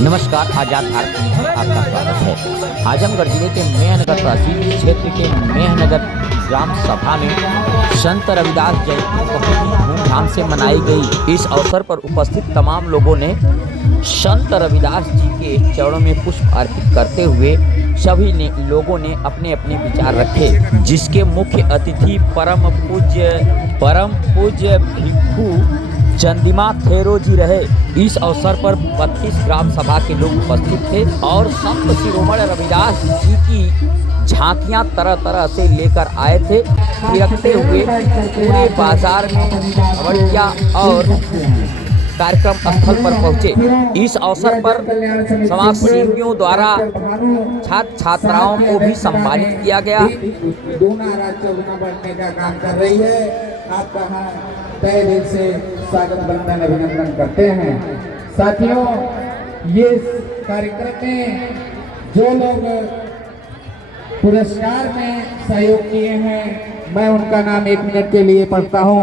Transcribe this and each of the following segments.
नमस्कार, आजाद भारत न्यूज़ में आपका स्वागत है। आजमगढ़ जिले के मेहनगर तहसील क्षेत्र के मेहनगर ग्राम सभा में संत रविदास जयंती बहुत ही धूमधाम से मनाई गई। इस अवसर पर उपस्थित तमाम लोगों ने संत रविदास जी के चरणों में पुष्प अर्पित करते हुए सभी लोगों ने अपने अपने विचार रखे, जिसके मुख्य अतिथि परम पूज्य भिक्षु चंदिमा थेरो जी रहे। इस अवसर पर 32 ग्राम सभा के लोग उपस्थित थे और संत शिरोमणि रविदास जी की झांकियां तरह तरह से लेकर आए थे। थिरकते हुए पूरे बाजार में खबड़िया और कार्यक्रम स्थल पर पहुंचे। इस अवसर पर समाज सेवियों द्वारा छात्र छात्राओं को भी सम्मानित किया गया। तहे दिल से स्वागत बंदन अभिनंदन करते हैं। साथियों, ये कार्यक्रम में जो लोग पुरस्कार में सहयोग किए हैं, मैं उनका नाम 1 मिनट के लिए पढ़ता हूं।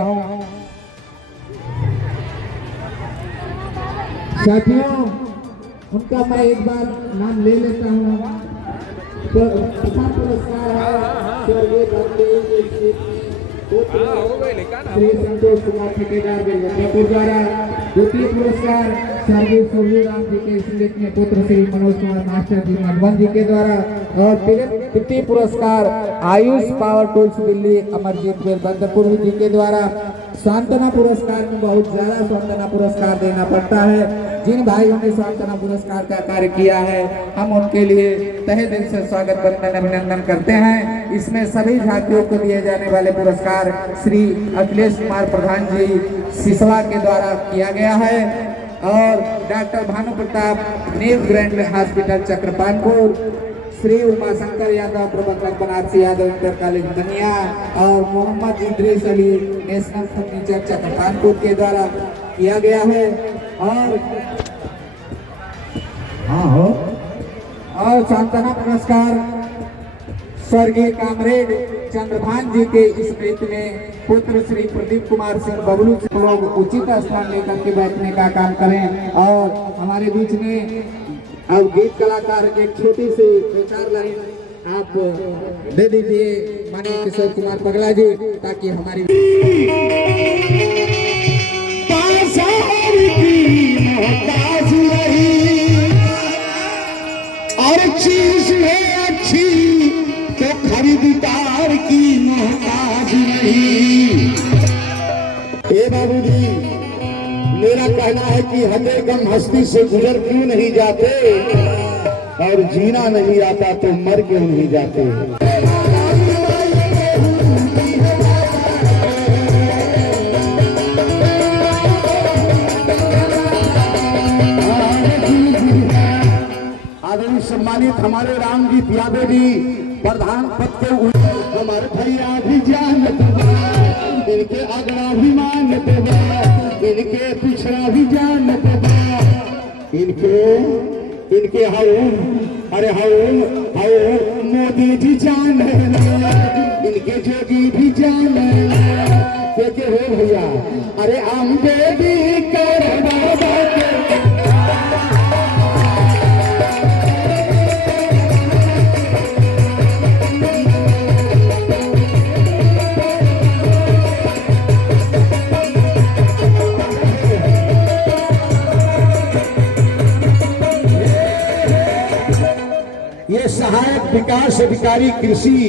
साथियों, उनका मैं एक बार नाम ले लेता हूं। तो पुरस्कार है श्री संतोष कुमार ठेकेदार बेलवंतियापुर द्वारा। द्वितीय पुरस्कार स्वर्गीय सूर्यराम जी के स्मृति में पुत्र श्री मनोज कुमार मास्टर जी मधुबन जी के द्वारा। और तृतीय पुरस्कार आयुष पावर टूल्स दिल्ली अमरजीत बेलबंदपुर जी के द्वारा। सांत्वना पुरस्कार में बहुत ज्यादा सांत्वना पुरस्कार देना पड़ता है। जिन भाइयों ने सांत्वना पुरस्कार का कार्य किया है, हम उनके लिए तहे दिल से स्वागत बंदन अभिनंदन करते हैं। इसमें सभी झांकियों को दिए जाने वाले पुरस्कार श्री अखिलेश कुमार प्रधान जी सिसवा के द्वारा किया गया है। और doctor Bhanu Pratap new grand hospital Chakrapalpur, Shri Umashankar Yadav प्रबंधक बनारसी यादव इंटर कॉलेज बनिया और मोहम्मद इद्रीस अली नेशनल फर्नीचर चक्रपालपुर के द्वारा किया गया है। और सांत्वना पुरस्कार स्वर्गीय कामरेड चंद्रभान जी के स्मृति में पुत्र श्री प्रदीप कुमार सिंह बबलू लोग उचित स्थान लेकर के बैठने का काम करें। और हमारे बीच में अब गीत कलाकार एक छोटी सी 2-4 लाइन आप दे दीजिए माननीय किशोर कुमार पगला जी, ताकि हमारी और चीज है अच्छी तो खरीदार की मोहताज नहीं। हे बाबूजी, मेरा कहना है कि हमें गम हस्ती से गुजर क्यों नहीं जाते, और जीना नहीं आता तो मर क्यों नहीं जाते। आदरणीय सम्मानित हमारे रामजीत यादव जी प्रधान पद के हमारे भैया भी जानते, इनके अगड़ा भी मानते, इनके पिछड़ा भी जानते, इनके हाउ मोदी जी जाने, इनके जोगी भी जाने के हो भैया। अरे आम देवी कर बाबा सहायक विकास अधिकारी कृषि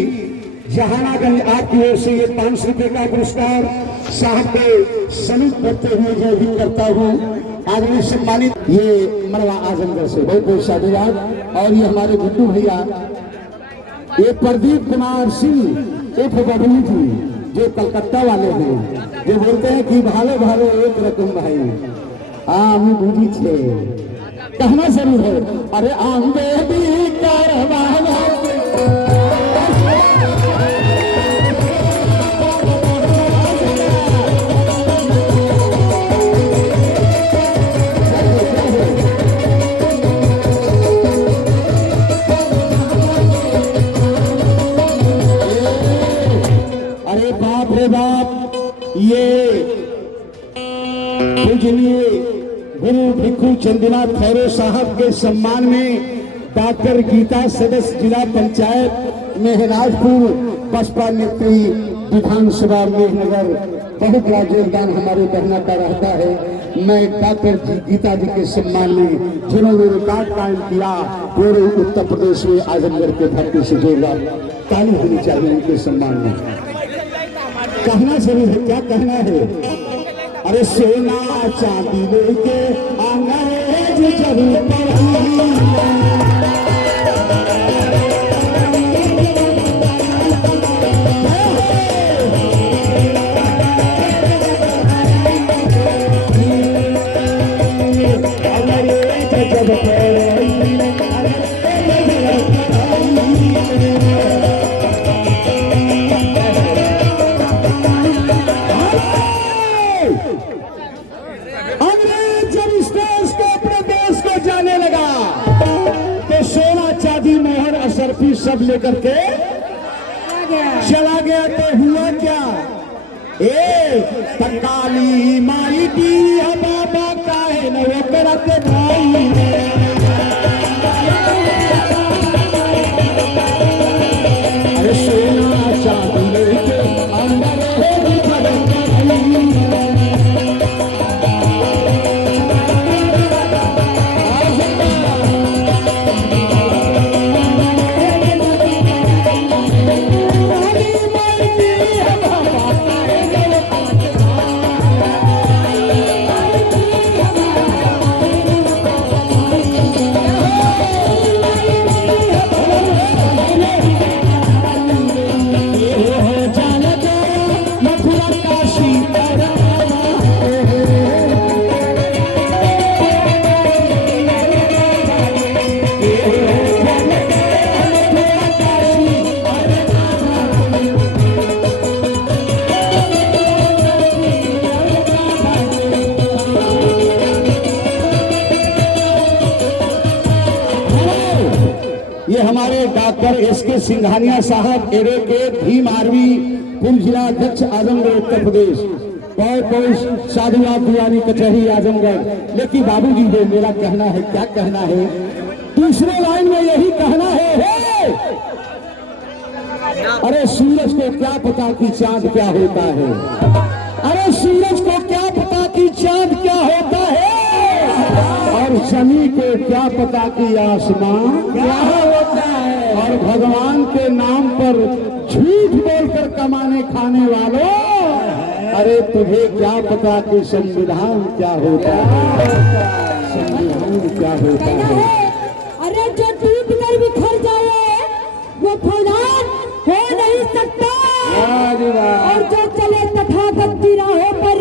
जहानागंज आपकी ओर से ये 500 रुपए का पुरस्कार साहब को सलूट करते हुए जो भी करता हूँ। आदरणीय सम्मानित ये मरवा आजमगढ़ से बहुत बहुत साधुवाद। और ये हमारे गुड्डू भैया, ये प्रदीप कुमार सिंह उर्फ बबलू जी, जो कलकत्ता वाले हैं, जो बोलते हैं कि भालो भालो एक रकम भाई आम बूझी छे कहना जरूर है। अरे आम देवी बाप रे बाप, ये पूजनीय गुरु भिक्खु चंद्रनाथ खैरे साहब के सम्मान में डॉक्टर गीता सदस्य जिला पंचायत मेहराजपुर बसपा नेत्री विधानसभा मेहनगर बहुत बड़ा योगदान हमारे बहना का रहता है। मैं डॉक्टर गीता जी के सम्मान में जिन्होंने रिकॉर्ड कायम किया पूरे उत्तर प्रदेश में आजमगढ़ के धरती से जोरदार ताली होनी चाहिए उनके सम्मान में। कहना जरूर है, क्या कहना है? अरे सोना चांदी लेके अंग्रेज जरूर पढ़ी सब लेकर के चला गया तो हुआ क्या? काली माई की बाबा का है न वो करते भाई अरे सोना चांदी लेके अंदर डॉक्टर एसके सिंघानिया साहब एडवोकेट भीम आर्मी पूर्व जिला अध्यक्ष आजमगढ़ उत्तर प्रदेश। बहुत बहुत साधुवाद दीवानी कचहरी आजमगढ़। लेकिन बाबूजी जी मेरा कहना है, क्या कहना है? दूसरे लाइन में यही कहना है अरे सूरज को क्या पता कि चांद क्या होता है? अरे सूरज को क्या पता कि चांद क्या होता है? और शनि को क्या पता कि आसमान क्या होता है? और भगवान के नाम पर झूठ बोलकर कमाने खाने वालों, अरे तुम्हें क्या पता कि संविधान क्या होता है? संविधान क्या होता है? अरे जो टूट कर बिखर जाए वो फौलाद हो नहीं सकता, और जो चले तथागत की राहों पर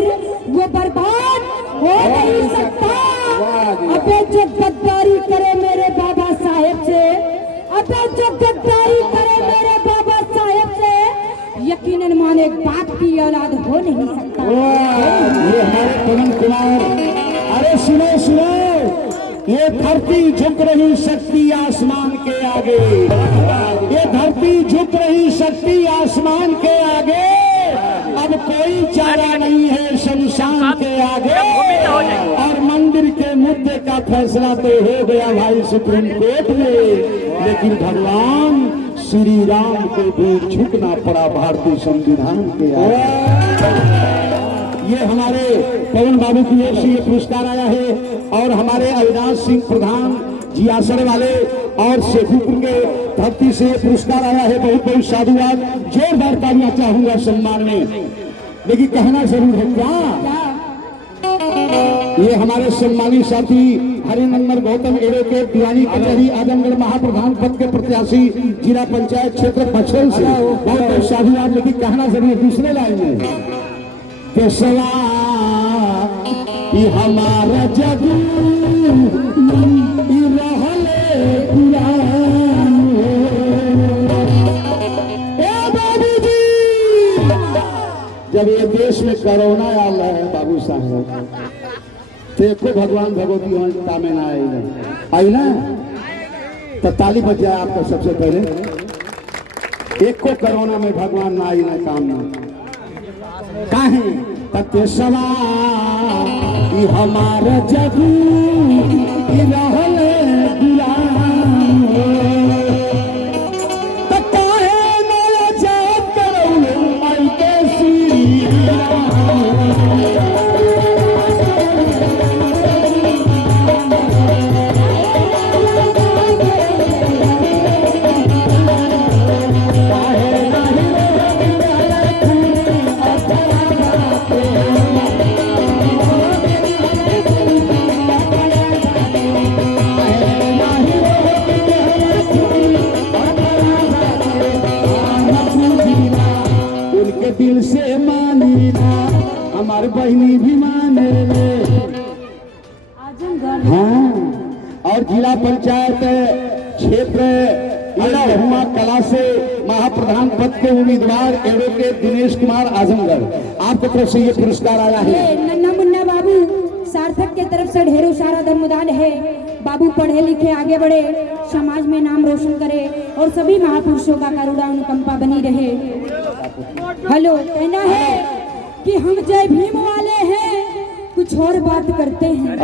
वो बर्बाद हो नहीं सकता। अबे जो गद्दारी करे मेरे बाबा साहेब से, अबे जो गद्दारी करे मेरे बाबा साहेब से, यकीनन माने बाप की औलाद हो नहीं सकता। ये हमारे पवन कुमार। अरे सुनो सुनो, ये धरती झुक रही शक्ति आसमान के आगे, ये धरती झुक रही शक्ति आसमान के आगे। अब कोई चारा नहीं है शमशान के आगे। और मंदिर के मुद्दे का फैसला तो हो गया भाई सुप्रीम कोर्ट में, लेकिन भगवान श्री राम को भी झुकना पड़ा भारतीय संविधान के आगे। ये हमारे पवन बाबू की ओर से ये पुरस्कार आया है, और हमारे अविनाश सिंह प्रधान जी आसर वाले और शेखुपुर के धरती से पुरस्कार आया है। बहुत बहुत साधुवाद, जोरदार तालियां चाहूंगा सम्मान में। लेकिन कहना जरूर है क्या, ये हमारे सम्मानित साथी हरिनंदन गौतम एडवोकेट दीवानी कचहरी आजमगढ़ महाप्रधान पद के प्रत्याशी जिला पंचायत क्षेत्र पछल से बहुत बहुत साधुवाद। लेकिन कहना जरूर दूसरे लाइन में केसवा हमारा जग जब ये देश में कोरोना आया है बाबू साहब, देखो भगवान भगवती में ना आई ना, तो ताली बज जाए आपको सबसे पहले। एक को कोरोना में भगवान ना आई ना काम में काहे तत्सवा कि हमारा जब रहल गुलाम तो काहे न जात करौले माई के श्री उनके दिल से मानी ना हमारे बहनी भी माने ले। हाँ, और जिला पंचायत क्षेत्र लहुआ कला से महाप्रधान पद के उम्मीदवार एडवोकेट दिनेश कुमार आजमगढ़, आपकी तरफ से ये पुरस्कार आया है। ये नन्ना मुन्ना बाबू सार्थक के तरफ से ढेरों सारा दान है। बाबू पढ़े लिखे आगे बढ़े, समाज में नाम रोशन करे और सभी महापुरुषों का करुणा अनुकंपा बनी रहे। हेलो, कहना है कि हम जय भीम वाले हैं, कुछ और बात करते हैं।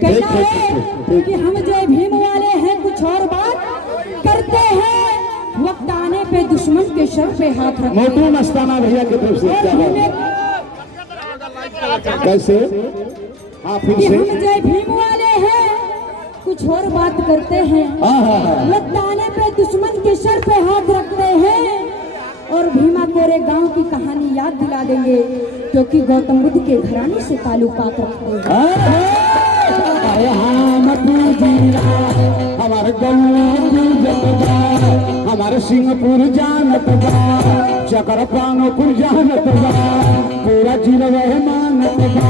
कहना है कि हम जय भीम वाले हैं, कुछ और बात करते हैं। वक्त आने पे दुश्मन के सर पे हाथ रखते हैं। मोटू मस्ताना भैया की तरफ से कैसे? हाँ, फिर कि से हम जय भीम वाले हैं, कुछ और बात करते हैं। वक्त आने पे दुश्मन के सर पे हाथ रखते हैं और भीमा कोरे गांव की कहानी याद दिला देंगे, क्योंकि गौतम बुद्ध के घराने से ताल्लुकात रखते हैं। हमारे हमारे सिंहपुर जानत बा, चकर पानोपुर जानत बा, पूरा जिला मानत बा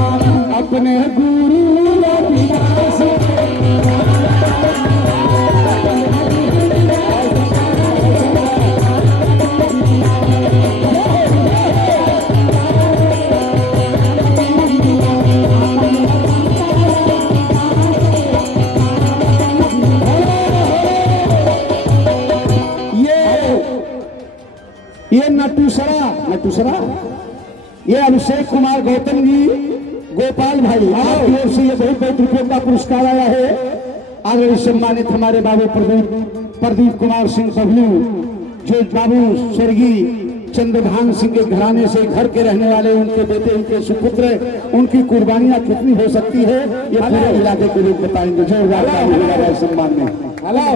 अपने गुरु रविदास। ये नटूसरा ये अभिषेक कुमार गौतम जी गोपाल भाई आपकी ओर से ये बहुत बहुत रुपयों का पुरस्कार आया है। आदरणीय सम्मानित हमारे बाबू प्रदीप कुमार सिंह बबलू, जो बाबू स्वर्गीय चंद्रभान सिंह के घराने से घर के रहने वाले, उनके बेटे, उनके सुपुत्र, उनकी कुर्बानियां कितनी हो सकती है ये पूरे इलाके के लोग बताएंगे। जोरदार सम्मान में हेलो,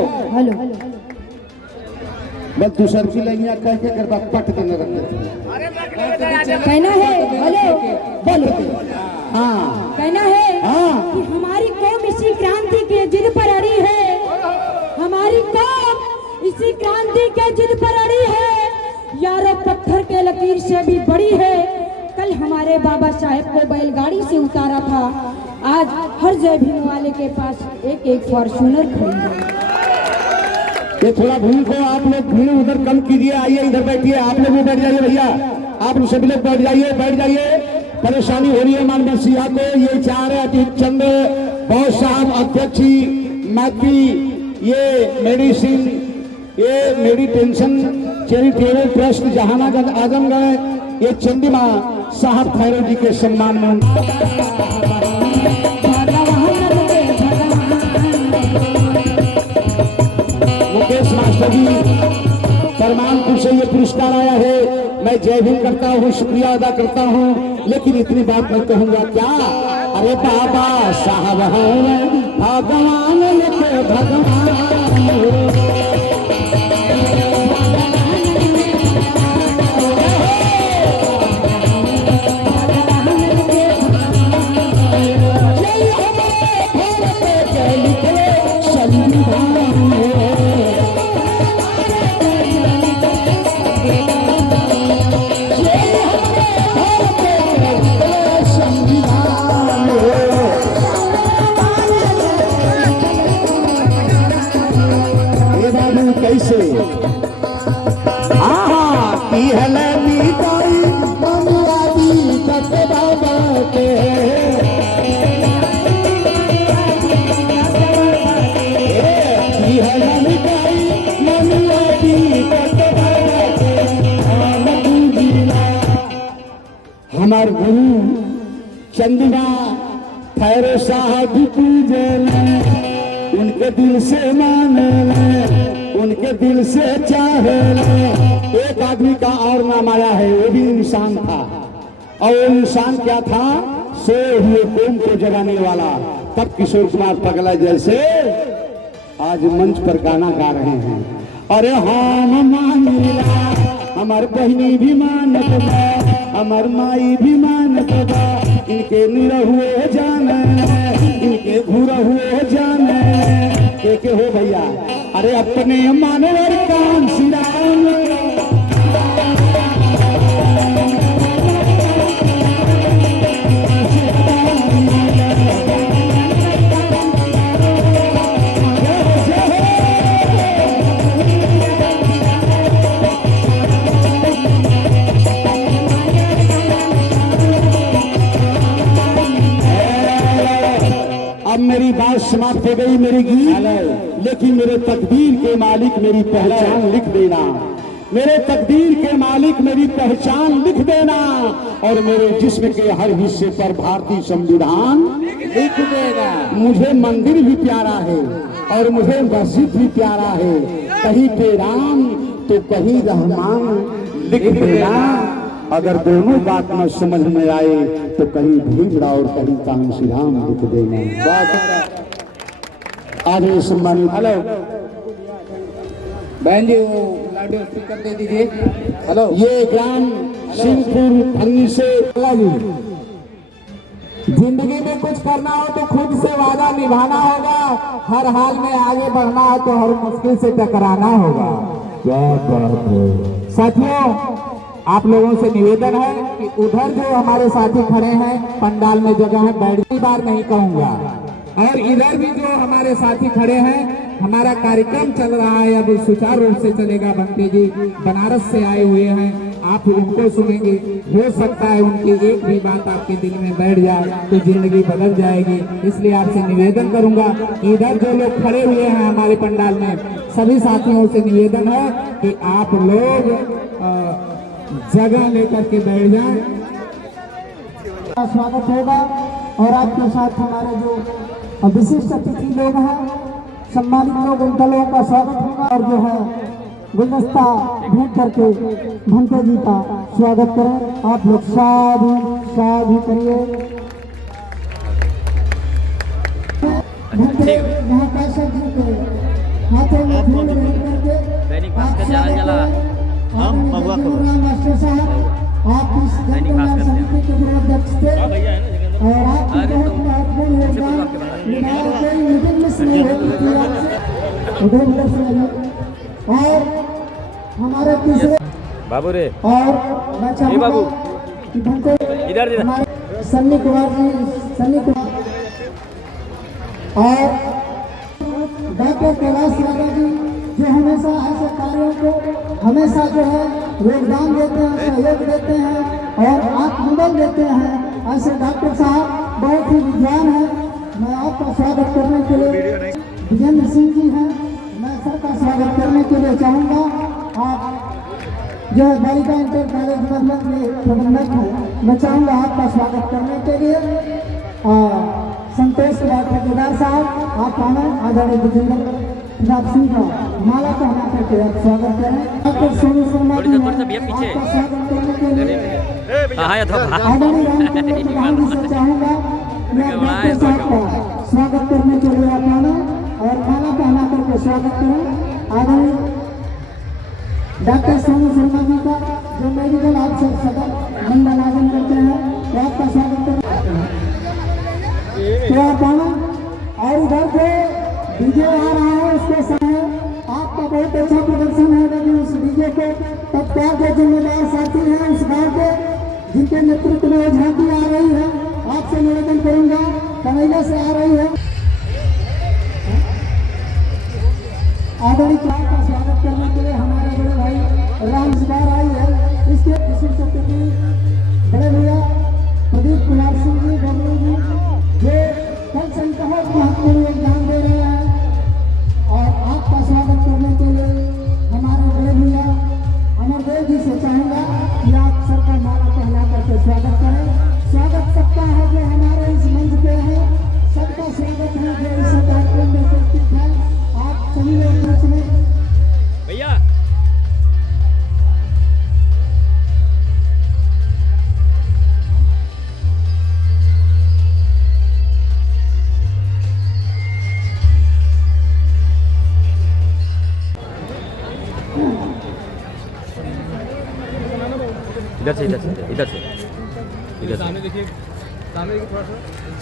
बस दूसर की लगिया कह के कर पट के न रखते। कहना है हेलो, बोलो। हाँ, कहना है हाँ। कि हमारी कौम इसी क्रांति के जिद पर अड़ी है। हमारी कौम इसी क्रांति के जिद पर अड़ी है। यारो पत्थर के लकीर से भी बड़ी है। कल हमारे बाबा साहेब को बैलगाड़ी से उतारा था, आज हर जय भीम वाले के पास एक एक फॉर्च्यूनर खड़ी है। ये थोड़ा भीड़ को आप लोग भीड़ उधर कम कीजिए, आइए इधर बैठिए, आप लोग भी बैठ जाइए भैया, आप सभी लोग बैठ जाइए। परेशानी हो रही है मानवीय सिया को। ये चाह रहे अतीत चंद्र बहुत साहब अध्यक्ष मैथी, ये मेडिसिन, ये मेडिटेंशन चैरिटेबल ट्रस्ट जहानागंज आजमगढ़, ये चंदिमा साहब खैरो जी के सम्मान में मुकेश मास्टर जी परमानपुर से ये पुरस्कार आया है। मैं जय भीम करता हूँ, शुक्रिया अदा करता हूँ, लेकिन इतनी बात मैं कहूँगा क्या। अरे बाबा साहब हैं भगवान लिखे भगवान। कैसे की बाबा के हमार गुरु चंदिमा ठहरो साहब पूजे उनके दिल से माने उनके दिल से चाहे। एक आदमी का और नाम आया है, वो भी इंसान था, और वो इंसान क्या था? सोए हुए कौम को जगाने वाला। तब किशोर कुमार पगला जैसे आज मंच पर गाना गा रहे हैं। अरे हम मानिला हमार बहनी भी मानत बा, हमार माई भी मानत बा, इनके निरहुए जाने इनके घुरहुए जाने के हो भैया। अरे अपने मानवर कान सिरान मेरी बात समाप्त हो गई मेरी गीत, लेकिन मेरे तकदीर के मालिक मेरी पहचान लिख देना, मेरे तकदीर के मालिक मेरी पहचान लिख देना, और मेरे जिस्म के हर हिस्से पर भारतीय संविधान लिख देना। मुझे मंदिर भी प्यारा है और मुझे मस्जिद भी प्यारा है, कहीं पे राम तो कहीं रहमान लिख देना। अगर दोनों बात न समझ में आए तो कहीं भीमरा और कहीं कांसी राम लिख देना। आज सम्मानित हेलो बहन जी, वो लाडो स्पीकर दे दीजिए। हेलो, ये ग्राम सिंहपुर फन्नी से जिंदगी में कुछ करना हो तो खुद से वादा निभाना होगा, हर हाल में आगे बढ़ना हो तो हर मुश्किल से टकराना होगा। साथियों, आप लोगों से निवेदन है कि उधर जो हमारे साथी खड़े हैं पंडाल में जगह है, बैठने बार नहीं कहूंगा, और इधर भी जो हमारे साथी खड़े हैं, हमारा कार्यक्रम चल रहा है, अब सुचारू रूप से चलेगा। बंटी जी बनारस से आए हुए हैं, आप उनको सुनेंगे, हो सकता है उनकी एक भी बात आपके दिल में बैठ जाए तो जिंदगी बदल जाएगी। इसलिए आपसे निवेदन करूंगा, इधर जो लोग खड़े हुए हैं हमारे पंडाल में, सभी साथियों से निवेदन है कि आप लोग जगह लेकर के बैठ जाएं। स्वागत होगा और आपके साथ हमारे जो विशिष्ट अतिथि लोग हैं, सम्मानित लोग, उनका लोगों का स्वागत होगा, और जो है गुलदस्ता भेंट करके भंते जी का स्वागत करें। आप लोग साधु साधु करिए। भंते महाकाशक जी के हाथों में फूल भेंट करके आप स्वागत हम मास्टर साहब, आप इस जनकल्याण समिति के अध्यक्ष थे और आपकी बहुत महत्वपूर्ण योगदान कोई मीटिंग मिस नहीं होती आपसे। और हमारे तीसरे बाबू रे, और मैं चाहूँगा कि भंते हमारे सन्नी कुमार जी, सन्नी कुमार और डॉक्टर कैलाश यादव जी, जो हमेशा ऐसे कार्यों को हमेशा जो है योगदान देते हैं, सहयोग देते हैं और आत्मबल देते हैं। ऐसे डॉक्टर साहब बहुत ही विद्वान हैं। मैं आपका स्वागत करने के लिए विजेंद्र सिंह जी हैं, मैं सबका स्वागत करने के लिए चाहूँगा। आप जो है बालिका इंटर कॉलेज मधुबन में प्रबंधक हैं, मैं चाहूँगा आपका स्वागत करने के लिए। संतोष कुमार ठेकेदार साहब, आप आना, आदरणीय विजेंद्र सिंह का माला पहना करके आप स्वागत करें। डॉक्टर सोनू शर्मा जी आपका स्वागत करने के लिए आदरणीय रामचंद्र प्रधान जी से चाहूँगा मैं डॉक्टर साहब का स्वागत करने के लिए आप आना और माला पहना करके स्वागत करें। आदरणीय डॉक्टर सोनू शर्मा जी का, जो मेडिकल ऑफिसर सदर मंडल आयोजन करते हैं, तो आपका स्वागत करें। तो आप आना, और इधर से डीजे आ रहा है, उसके समय आपका बहुत अच्छा प्रदर्शन है, लेकिन उस डीजे को तत्काल के जिम्मेदार साथी हैं उस गाँव के, जिनके नेतृत्व में झांकी आ रही है, आपसे निवेदन करूंगा, कनैया से आ रही है, आदरणीय क्लास का स्वागत करने के लिए हमारे बड़े भाई राम सिकार आई है। इसके विशिष्ट अतिथि बड़े भैया प्रदीप कुमार सिंह जी, डब्ल्यू जी, जो कल से बहुत महत्वपूर्ण योगदान दे रहे हैं, और आपका स्वागत करने के लिए हमारे बड़े भैया अमरदेव जी से चाहूँगा कि आप सबका माला पहना करके स्वागत करें। स्वागत सबका है जो इधर से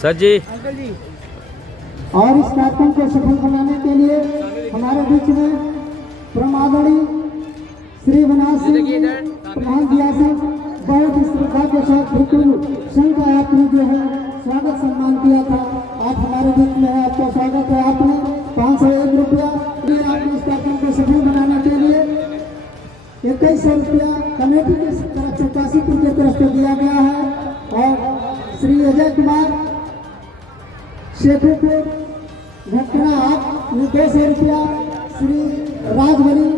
सर जी। और इस कार्यक्रम को सफल बनाने के लिए हमारे बीच में प्रमादड़ी श्री विनाश सिंह जी प्रधान दिया सर बहुत ही श्रद्धा के साथ बिल्कुल संघ का आपने जो है स्वागत सम्मान किया था। आप हमारे बीच में है, आपका स्वागत है। आपने 501 रुपया आपने इस कार्यक्रम को सफल बनाने के लिए 2100 रुपया कमेटी की तरफ से काशीपुर की तरफ से दिया गया है। और श्री अजय कुमार शेखुपुर घटना आपने 200 रुपया, श्री राजबली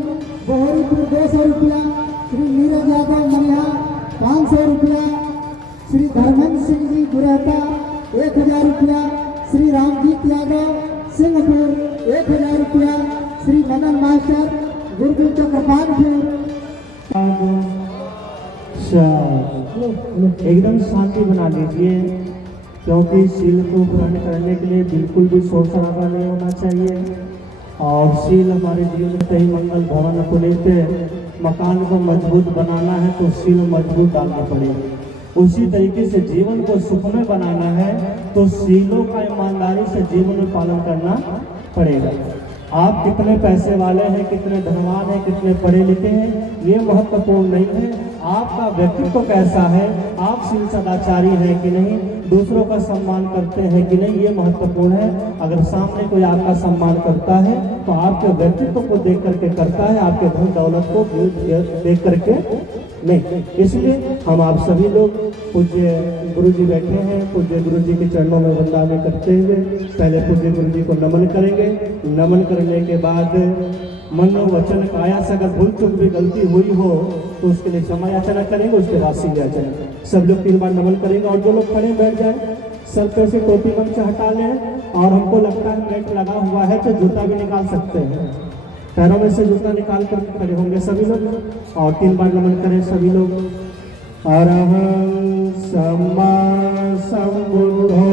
बोहरीपुर 200 रुपया, श्री नीरज यादव मनिहा 500 रुपया, श्री धर्मेंद्र सिंह जी गुरहटा 1000 रुपया, श्री रामजीत यादव सिंहपुर 1000 रुपया, श्री मदन मास्टर गुरुकुल चक्रपालपुर। एकदम शांति बना लीजिए, क्योंकि शील को ग्रहण करने के लिए बिल्कुल भी शोर शराबा नहीं होना चाहिए। और शील हमारे जीवन में कई मंगल भवन पुलित मकान को मजबूत बनाना है तो शील मजबूत डालना पड़ेगा। उसी तरीके से जीवन को सुखमय बनाना है तो शीलों का ईमानदारी से जीवन में पालन करना पड़ेगा। आप कितने पैसे वाले हैं, कितने धनवान हैं, कितने पढ़े लिखे हैं, ये महत्वपूर्ण नहीं है। आपका व्यक्तित्व कैसा है, आप शील सदाचारी हैं कि नहीं, दूसरों का सम्मान करते हैं कि नहीं, ये महत्वपूर्ण है। अगर सामने कोई आपका सम्मान करता है तो आपके व्यक्तित्व को देख करके करता है, आपके धन दौलत को देख करके नहीं। इसलिए हम आप सभी लोग पूज्य गुरु जी बैठे हैं, पूज्य गुरु जी के चरणों में वंदना करते हुए पहले पूज्य गुरु जी को नमन करेंगे। नमन करने के बाद मन वचन काया से अगर भूल चूक भी गलती हुई हो तो उसके लिए क्षमा याचना करेंगे, उसके बाद सीधी याचना। सब लोग 3 बार नमन करेंगे और जो लोग खड़े बैठ जाए सर पे से टोपी मन से हटा लें। और हमको लगता है नेट लगा हुआ है तो जूता भी निकाल सकते हैं, पैरों में से जूता निकाल कर खड़े होंगे सभी लोग और 3 बार नमन करें सभी लोग। अरहं सम्मा सम्बुद्धो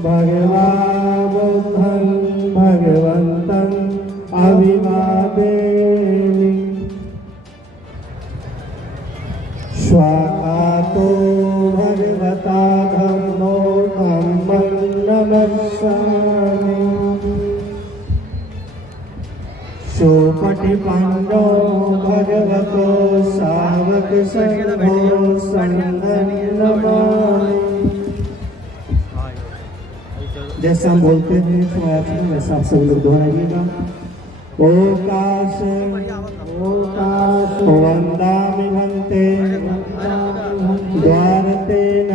भगवान् बुद्धं भगवन्तं अभिवादेमि। स्वाहातो भगवता धम्मो धम्मं नमस्सामि। सोपटिपन्नो भगवतो सावक संघो संघं नमामि। जैसा हम बोलते हैं तो वैसा आप सब लोग दोहराइएगा। ओकाश ओकाश वंदामि भन्ते द्वारतेन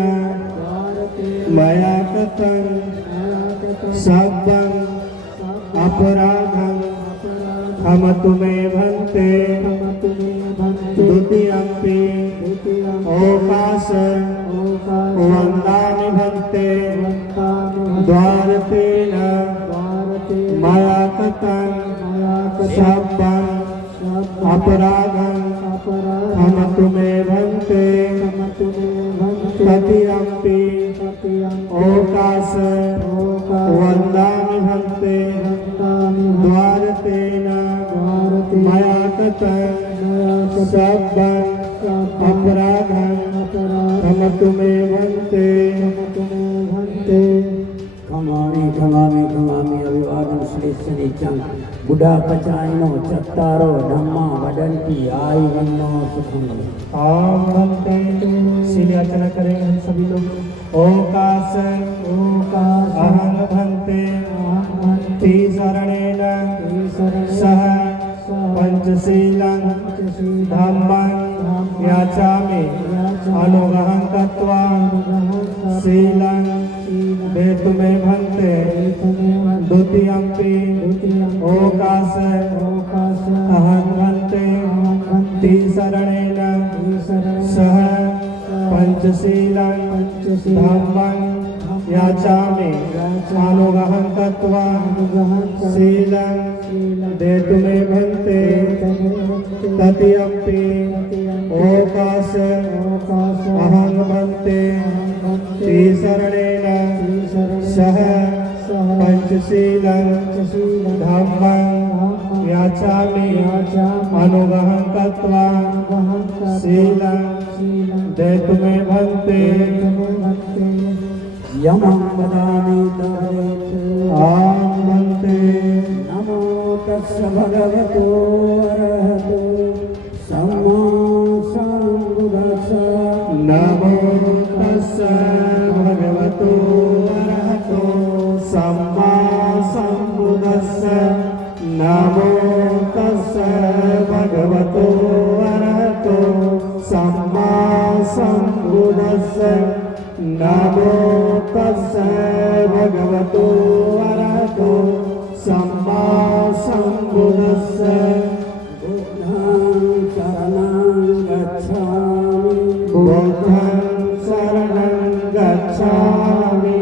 मया कृतं सब्बं अपराधं क्षमतु मे भन्ते। द्वितीयंपि ओकाश वंदामि भन्ते द्वारतेन मया कृतं सब्बं अपराधं क्षमतु मे भन्ते। तृतीयंपि ओकाश वंदामि भन्ते द्वारतेन मया कृतं सब्बं अपराधं क्षमतु मे भन्ते। खमामि खमामि खमामि अभिवादन श्री शनिचं बुढ़ा पचायनो चत्तारो धम्मा वदन्ति आयुवन्नो सुखं। आम भन्ते शील याचना करेंगे हम सभी लोग। ओकाश अहं भन्ते शरणेन सह पंचशीलं धम्मं याचामि अनुग्रहं कृत्वा शीलं देतु मे भन्ते। द्वितीयंपि ओकाश अहं भन्ते शरणेन सह पंचशीलं धम्मं याचामि अनुग्रहं कृत्वा शीलं देतु मे भन्ते। तृतीयंपि ओकाश अहं भन्ते शरणेन सह पंचशीलं धम्मं याचामि अनुगहं कृत्वा शीलं देतुमे भन्ते यमं वदामि तदेव आं भन्ते नमो तस्स भगवतो अरहतो सम्मा सम्बुद्धस्स नमो तस्स भगवतो अरहतो सम्मा सम्बुद्धस्स नमो तस्स भगवतो अरहतो सम्मा सम्बुद्धस्स नमो तस्स भगवतो अरहतो सम्मा सम्बुद्धस्स बुद्धं शरणं गच्छामि बुद्धं शरणं गच्छामि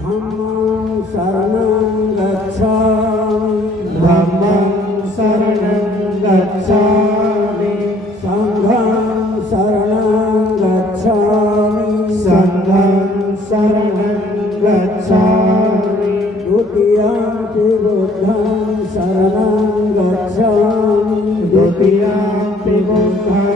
धम्मं शरणं गच्छामि धम्मं शरणं गच्छामि संघं शरणं गच्छामि द्वितीयंपि बुद्धं शरणं गच्छामि द्वितीयंपि बुद्धं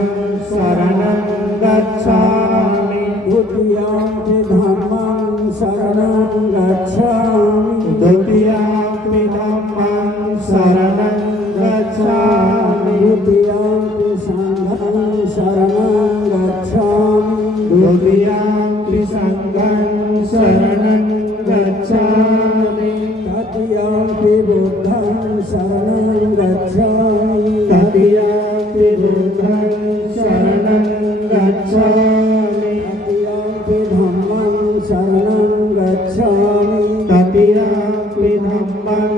शरणं गच्छामि द्वितीयंपि धम्मं शरणं गच्छामि द्वितीयंपि धम्मं शरणं गच्छामि द्वितीयंपि संघं शरणं गच्छामि द्वितीयंपि संघं शरणं गच्छामि तृतीयंपि बुद्धं शरणं गच्छामि तृतीयंपि बुद्धं शरणं गच्छामि तृतीयंपि धम्मं शरणं गच्छामि तृतीयंपि धम्मं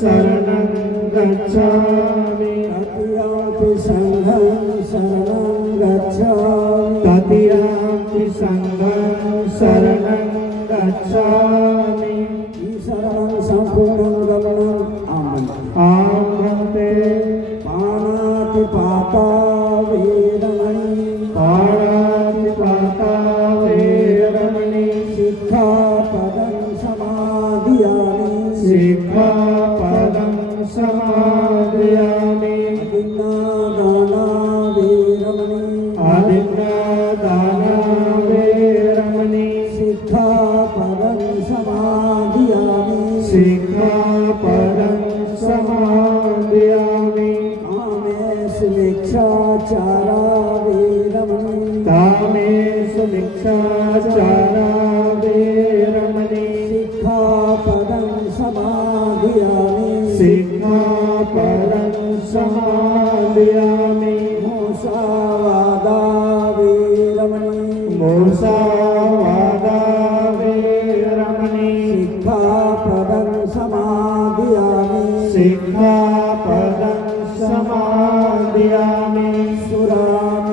शरणं गच्छामि तृतीयंपि संघं शरणं गच्छामि तृतीयंपि संघं शरणं गच्छामि ईश्वरं सम्पूर्णं गमनं आं भन्ते पाणातिपाता वेदमणि पाणातिपाता वेरमणि सिक्खापदं समादियामि सिक्खापदं समादयामि अदिन्नादाना वेरमणि आदिन्नादाना वेरमणि सिक्खापदं समादियामि सिक्खापदं समादयामि कामेषु मिच्छाचारा वेरमणि कामेषु मिच्छाचारा वेरमणि सिक्खापदं समादियामि सिक्खापदं समादयामि मुसावादा वेरमणि मुसावादा वेरमणि सिक्खापदं समादियामि सिक्खापदं समादयामि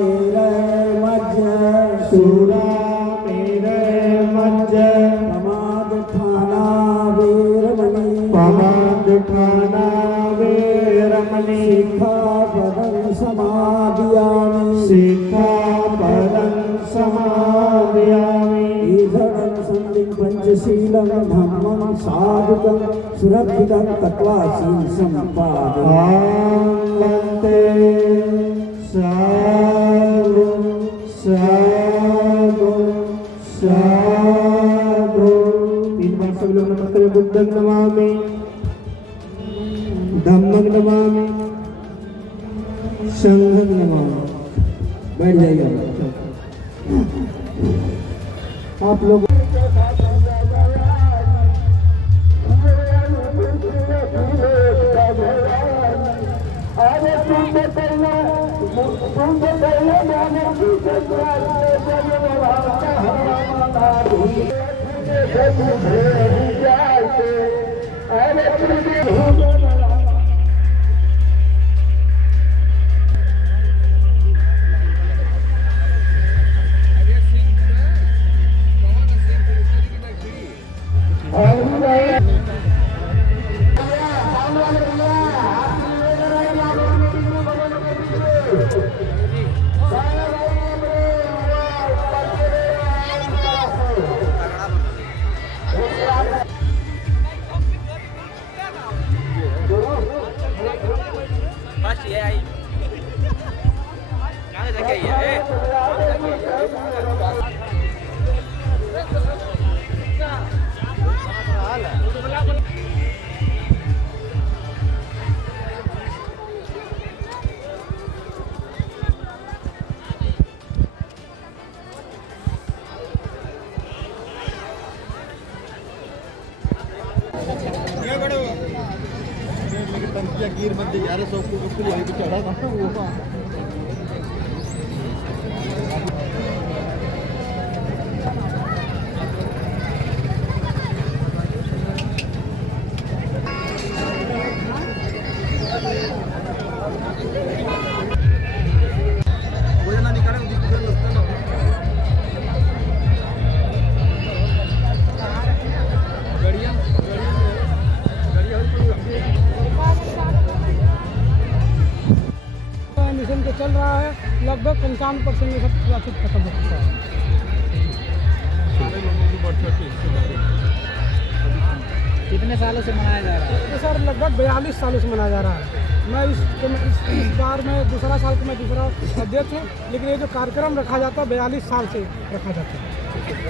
सुरामेरमज्ज सुरामेरमज्ज प्रमादठाना वेरमणि पमादठाना वेरमणि सिक्खापदं समादियामि सिक्खापदं समादयामि ईधनं सन्धिं पंचशीलं धम्मं साधुकं सुरक्षितं तत्वा शील सम्पादः आं भन्ते साधु साधु साधु 3 बार सब लोग नमस्ते बुद्धं नमामि धम्मं नमामि संघं नमामि। बैठ जाइए आप लोग गिर मत यार, सब को वहीं पे चढ़ा था वो। मिशन जो चल रहा है लगभग 55% में सब ट्रैफिक खत्म हो चुका है। कितने सालों से मनाया जा रहा है? तो सर लगभग 42 सालों से मनाया जा रहा है। मैं इस बार में दूसरा साल का मैं दूसरा अध्यक्ष हूँ, लेकिन ये जो कार्यक्रम रखा जाता है 42 साल से रखा जाता है।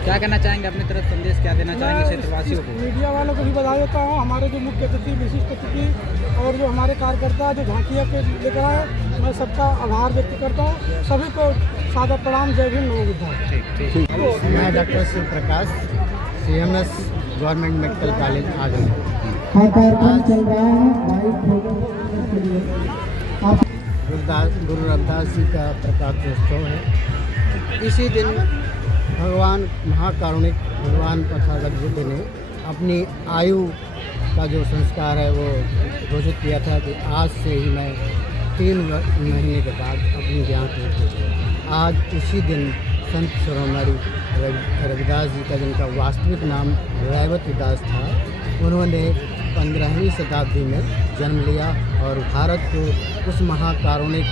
क्या कहना चाहेंगे, अपनी तरफ संदेश क्या देना चाहेंगे क्षेत्रवासियों को? मीडिया वालों को भी बधाई देता हूँ, हमारे जो मुख्य अतिथि विशिष्ट अतिथि और जो हमारे कार्यकर्ता जो झांकियाँ के लेकर आए, मैं सबका आभार व्यक्त करता हूँ। सभी को सादर प्रणाम, जय भीम, नमो बुद्धाय। मैं doctor Shiv Prakash, CMS government medical college Agra. हाँ, कार्यक्रम चल रहा है बाइक आप गुरु रविदास जी का प्रकाशोत्सव है। इसी दिन भगवान महाकारुणिक भगवान तथागत बुद्ध ने अपनी आयु का जो संस्कार है वो घोषित किया था कि आज से ही मैं 3 महीने के बाद अपनी ज्ञान को आज इसी दिन संत शिरोमणि रविदास जी का, जिनका वास्तविक नाम रैवतीदास था, उन्होंने 15वीं शताब्दी में जन्म लिया और भारत को उस महाकारुणिक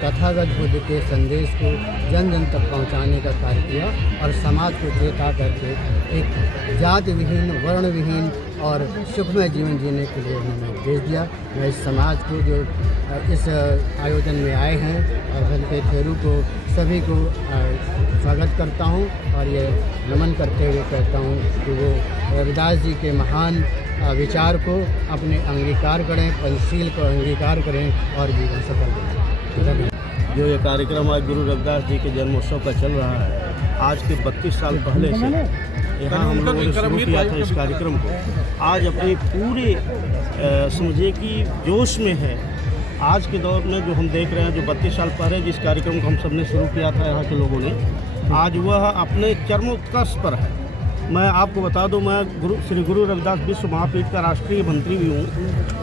तथागत बुद्ध के संदेश को जन जन तक पहुंचाने का कार्य किया और समाज को चेता करके एक जाति विहीन, वर्ण विहीन और सुखमय जीवन जीने के लिए उन्होंने उपदेश दिया। मैं इस समाज को जो इस आयोजन में आए हैं और भंते थेरू को सभी को स्वागत करता हूं और ये नमन करते हुए कहता हूं कि वो रविदास जी के महान विचार को अपने अंगीकार करें, पंचशील को अंगीकार करें और जीवन सफल करें। जो ये कार्यक्रम आज गुरु रविदास जी के जन्मोत्सव का चल रहा है, आज के 32 साल पहले से यहाँ हम लोगों ने शुरू किया था इस कार्यक्रम को। आज अपने पूरे समझिए कि जोश में है। आज के दौर में जो हम देख रहे हैं, जो 32 साल पहले जिस कार्यक्रम को हम सब ने शुरू किया था यहाँ के लोगों ने, आज वह अपने चरमोत्कर्ष पर है। मैं आपको बता दूं, मैं श्री गुरु रविदास विश्व महापीठ का राष्ट्रीय मंत्री भी हूँ।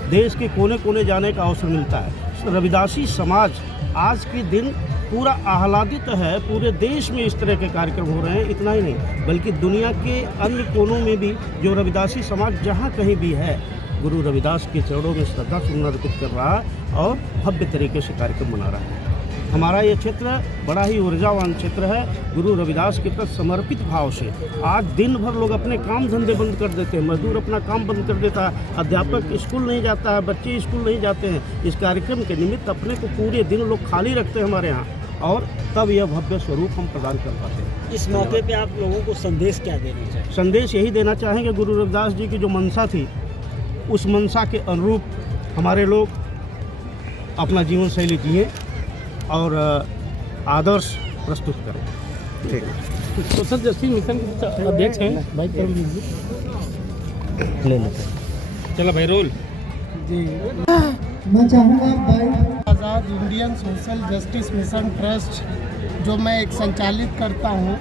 देश के कोने कोने जाने का अवसर मिलता है। रविदासी समाज आज के दिन पूरा आह्लादित है। पूरे देश में इस तरह के कार्यक्रम हो रहे हैं। इतना ही नहीं बल्कि दुनिया के अन्य कोनों में भी जो रविदासी समाज जहाँ कहीं भी है, गुरु रविदास के चरणों में श्रद्धा सुमन अर्पित कर रहा है और भव्य तरीके से कार्यक्रम मना रहा है। हमारा ये क्षेत्र बड़ा ही ऊर्जावान क्षेत्र है। गुरु रविदास के प्रति समर्पित भाव से आज दिन भर लोग अपने काम धंधे बंद कर देते हैं, मजदूर अपना काम बंद कर देता है, अध्यापक स्कूल नहीं जाता है, बच्चे स्कूल नहीं जाते हैं। इस कार्यक्रम के निमित्त अपने को पूरे दिन लोग खाली रखते हैं हमारे यहाँ, और तब यह भव्य स्वरूप हम प्रदान कर पाते हैं। इस मौके पे आप लोगों को संदेश क्या देना चाहिए? संदेश यही देना चाहेंगे, गुरु रविदास जी की जो मंशा थी, उस मंशा के अनुरूप हमारे लोग अपना जीवन शैली जिए और आदर्श प्रस्तुत करें। ठीक है। सोशल जस्टिस मिशन के अध्यक्ष हैं भाई, ले लेते चलो भाई रोल जी। मैं चाहूँगा भाई Azad Indian social justice mission trust जो मैं एक संचालित करता हूँ,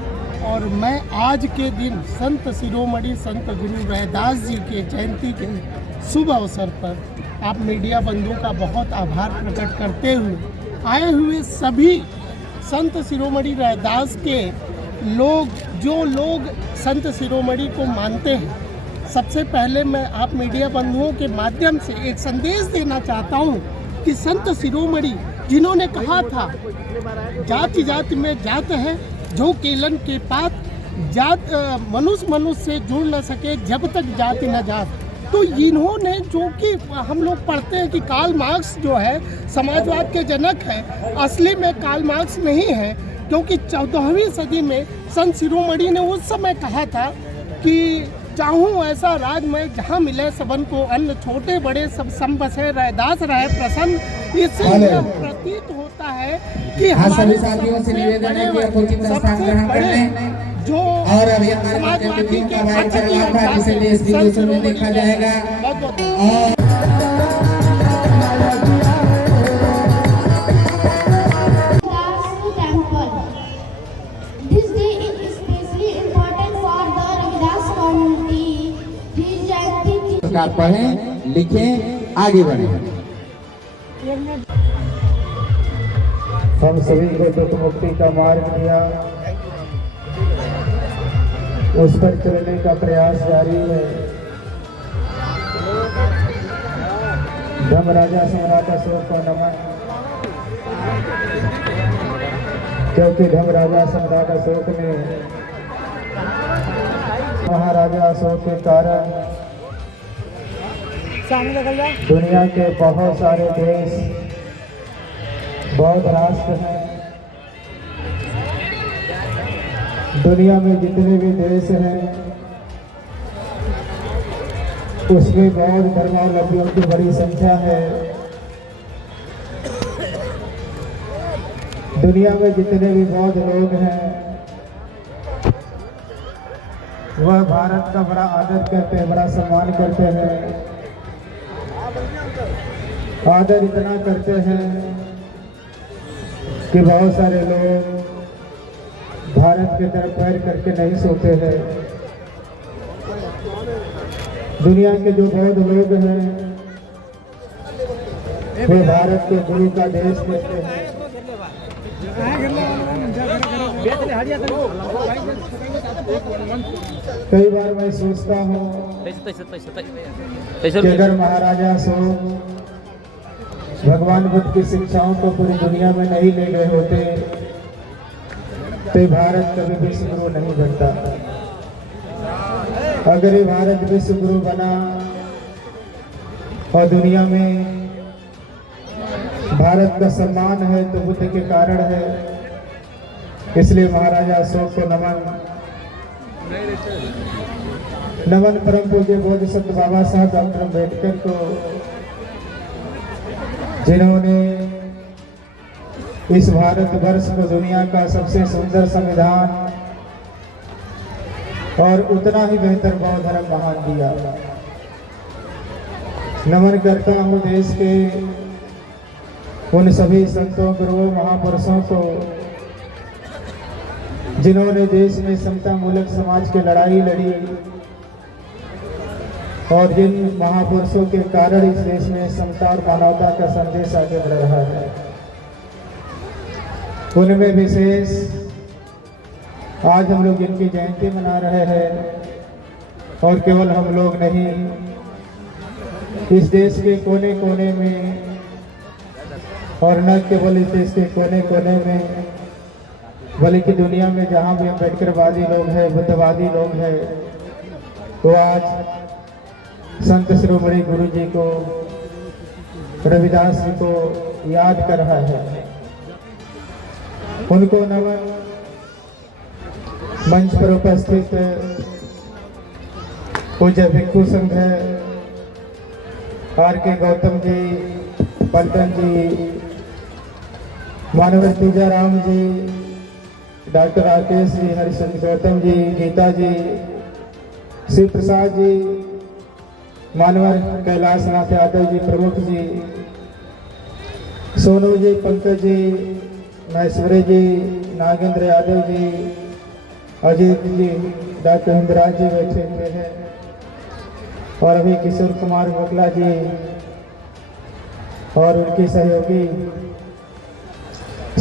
और मैं आज के दिन संत शिरोमणि संत गुरु रविदास जी के जयंती के शुभ अवसर पर आप मीडिया बंधुओं का बहुत आभार प्रकट करते हुए आए हुए सभी संत शिरोमणि रविदास के लोग, जो लोग संत शिरोमणि को मानते हैं, सबसे पहले मैं आप मीडिया बंधुओं के माध्यम से एक संदेश देना चाहता हूँ कि संत शिरोमणि जिन्होंने कहा था, जाति जाति में जात है जो केलन के पात, जात मनुष्य से जुड़ न सके जब तक जाति न जात। तो इन्होंने, जो कि हम लोग पढ़ते हैं कि कार्ल मार्क्स जो है समाजवाद के जनक है, असली में कार्ल मार्क्स नहीं है, क्योंकि 14वीं सदी में संत शिरोमणि ने उस समय कहा था कि चाहूँ ऐसा राज में जहाँ मिले सबन को अन्न, छोटे बड़े सब सम बसे रैदास रहे प्रसन्न। इससे यह प्रतीत होता है कि हमारे सबसे बड़े जो समाजवादी के अर्थ की ओर जाते हैं, संत शिरोमणि देखा जाएगा। गांधी जी जयंती प्रकार पढ़ें, लिखें, आगे बढ़ें। हम सभी को दुख मुक्ति का मार्ग दिया, उस पर चलने का प्रयास जारी है। धर्मराजा सम्राट अशोक को नमन, क्योंकि धर्मराजा सम्राट अशोक ने महाराजा अशोक के कारण दुनिया के बहुत सारे देश, बौद्ध राष्ट्र हैं, दुनिया में जितने भी देश हैं उसमें बौद्ध धर्मावलंबियों की बड़ी संख्या है। दुनिया में जितने भी बौद्ध लोग हैं वह भारत का बड़ा आदर करते हैं, बड़ा सम्मान करते हैं। आदर इतना करते हैं कि बहुत सारे लोग भारत की तरफ पैर करके नहीं सोते हैं। दुनिया के जो बौद्ध लोग हैं वे भारत को गुरु का देश कहते हैं। कई बार मैं सोचता हूँ कि अगर महाराजा अशोक भगवान बुद्ध की शिक्षाओं को पूरी दुनिया में नहीं ले गए होते तो भारत कभी विश्व गुरु नहीं बनता। अगर ये भारत विश्व गुरु बना और दुनिया में भारत का सम्मान है तो बुद्ध के कारण है। इसलिए महाराजा अशोक को नमन। नमन परम पूज्य बोधिसत्व बाबा साहब डॉक्टर अम्बेडकर को, जिन्होंने इस भारत वर्ष को दुनिया का सबसे सुंदर संविधान और उतना ही बेहतर बौद्ध धर्म महान दिया। नमन करता हूँ देश के उन सभी संतों, गुरुओं, महापुरुषों को जिन्होंने देश में समता मूलक समाज की लड़ाई लड़ी और जिन महापुरुषों के कारण इस देश में समता और मानवता का संदेश आगे बढ़ रहा है। उनमें विशेष आज हम लोग इनकी जयंती मना रहे हैं और केवल हम लोग नहीं, इस देश के कोने कोने में और न केवल इस देश के कोने कोने में बल्कि दुनिया में जहाँ भी अम्बेडकरवादी लोग हैं, बुद्धवादी लोग हैं, तो आज संत शिरोमणि गुरु जी को, रविदास जी को याद कर रहा है। उनको नमन। मंच पर उपस्थित पूज्य भिक्षु संघ आर के गौतम जी, पलटन जी, मानव तुजाराम जी, डॉक्टर राकेश जी, हरिशंकर गौतम जी, गीता जी, शिव प्रसाद जी, मानवर कैलाश नाथ यादव जी, प्रमुख जी, सोनू जी, पंकज जी, महेश्वरी जी, नागेंद्र यादव जी, अजीत जी, डॉक्टर इंदिराज जी बैठे हुए हैं और अभी किशोर कुमार बकला जी और उनकी सहयोगी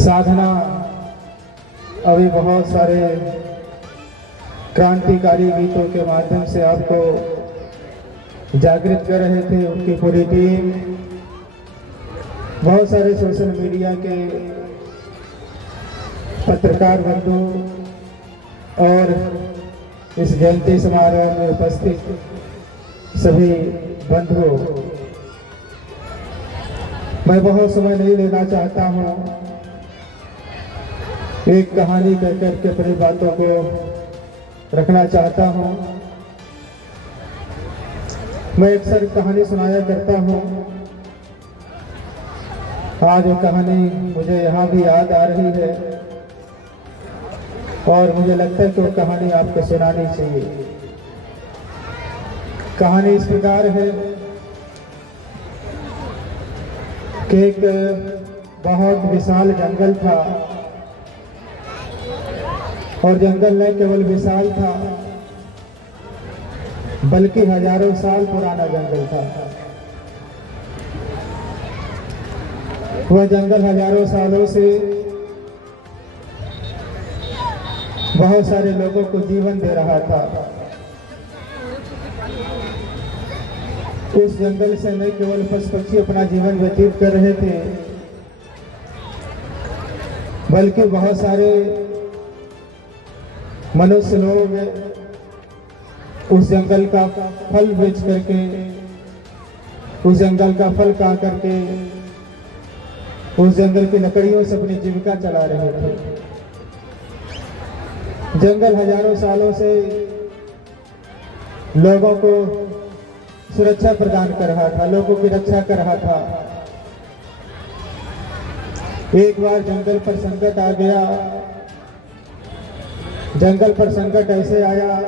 साधना अभी बहुत सारे क्रांतिकारी गीतों के माध्यम से आपको जागृत कर रहे थे। उनकी पूरी टीम, बहुत सारे सोशल मीडिया के पत्रकार बंधु और इस जयंती समारोह में उपस्थित सभी बंधुओं, मैं बहुत समय नहीं लेना चाहता हूँ। एक कहानी कहकर के अपनी बातों को रखना चाहता हूँ। मैं अक्सर कहानी सुनाया करता हूँ। आज वो कहानी मुझे यहाँ भी याद आ रही है और मुझे लगता है कि वो कहानी आपको सुनानी चाहिए। कहानी इस प्रकार है कि एक बहुत विशाल जंगल था और जंगल न केवल विशाल था बल्कि हजारों साल पुराना जंगल था। वह जंगल हजारों सालों से बहुत सारे लोगों को जीवन दे रहा था। उस जंगल से न केवल पशु पक्षी अपना जीवन व्यतीत कर रहे थे, बल्कि बहुत सारे मनुष्य लोग उस जंगल का फल बेच करके, उस जंगल का फल खा करके, उस जंगल की लकड़ियों से अपनी जीविका चला रहे थे। जंगल हजारों सालों से लोगों को सुरक्षा प्रदान कर रहा था, लोगों की रक्षा कर रहा था। एक बार जंगल पर संकट आ गया। जंगल पर संकट ऐसे आया,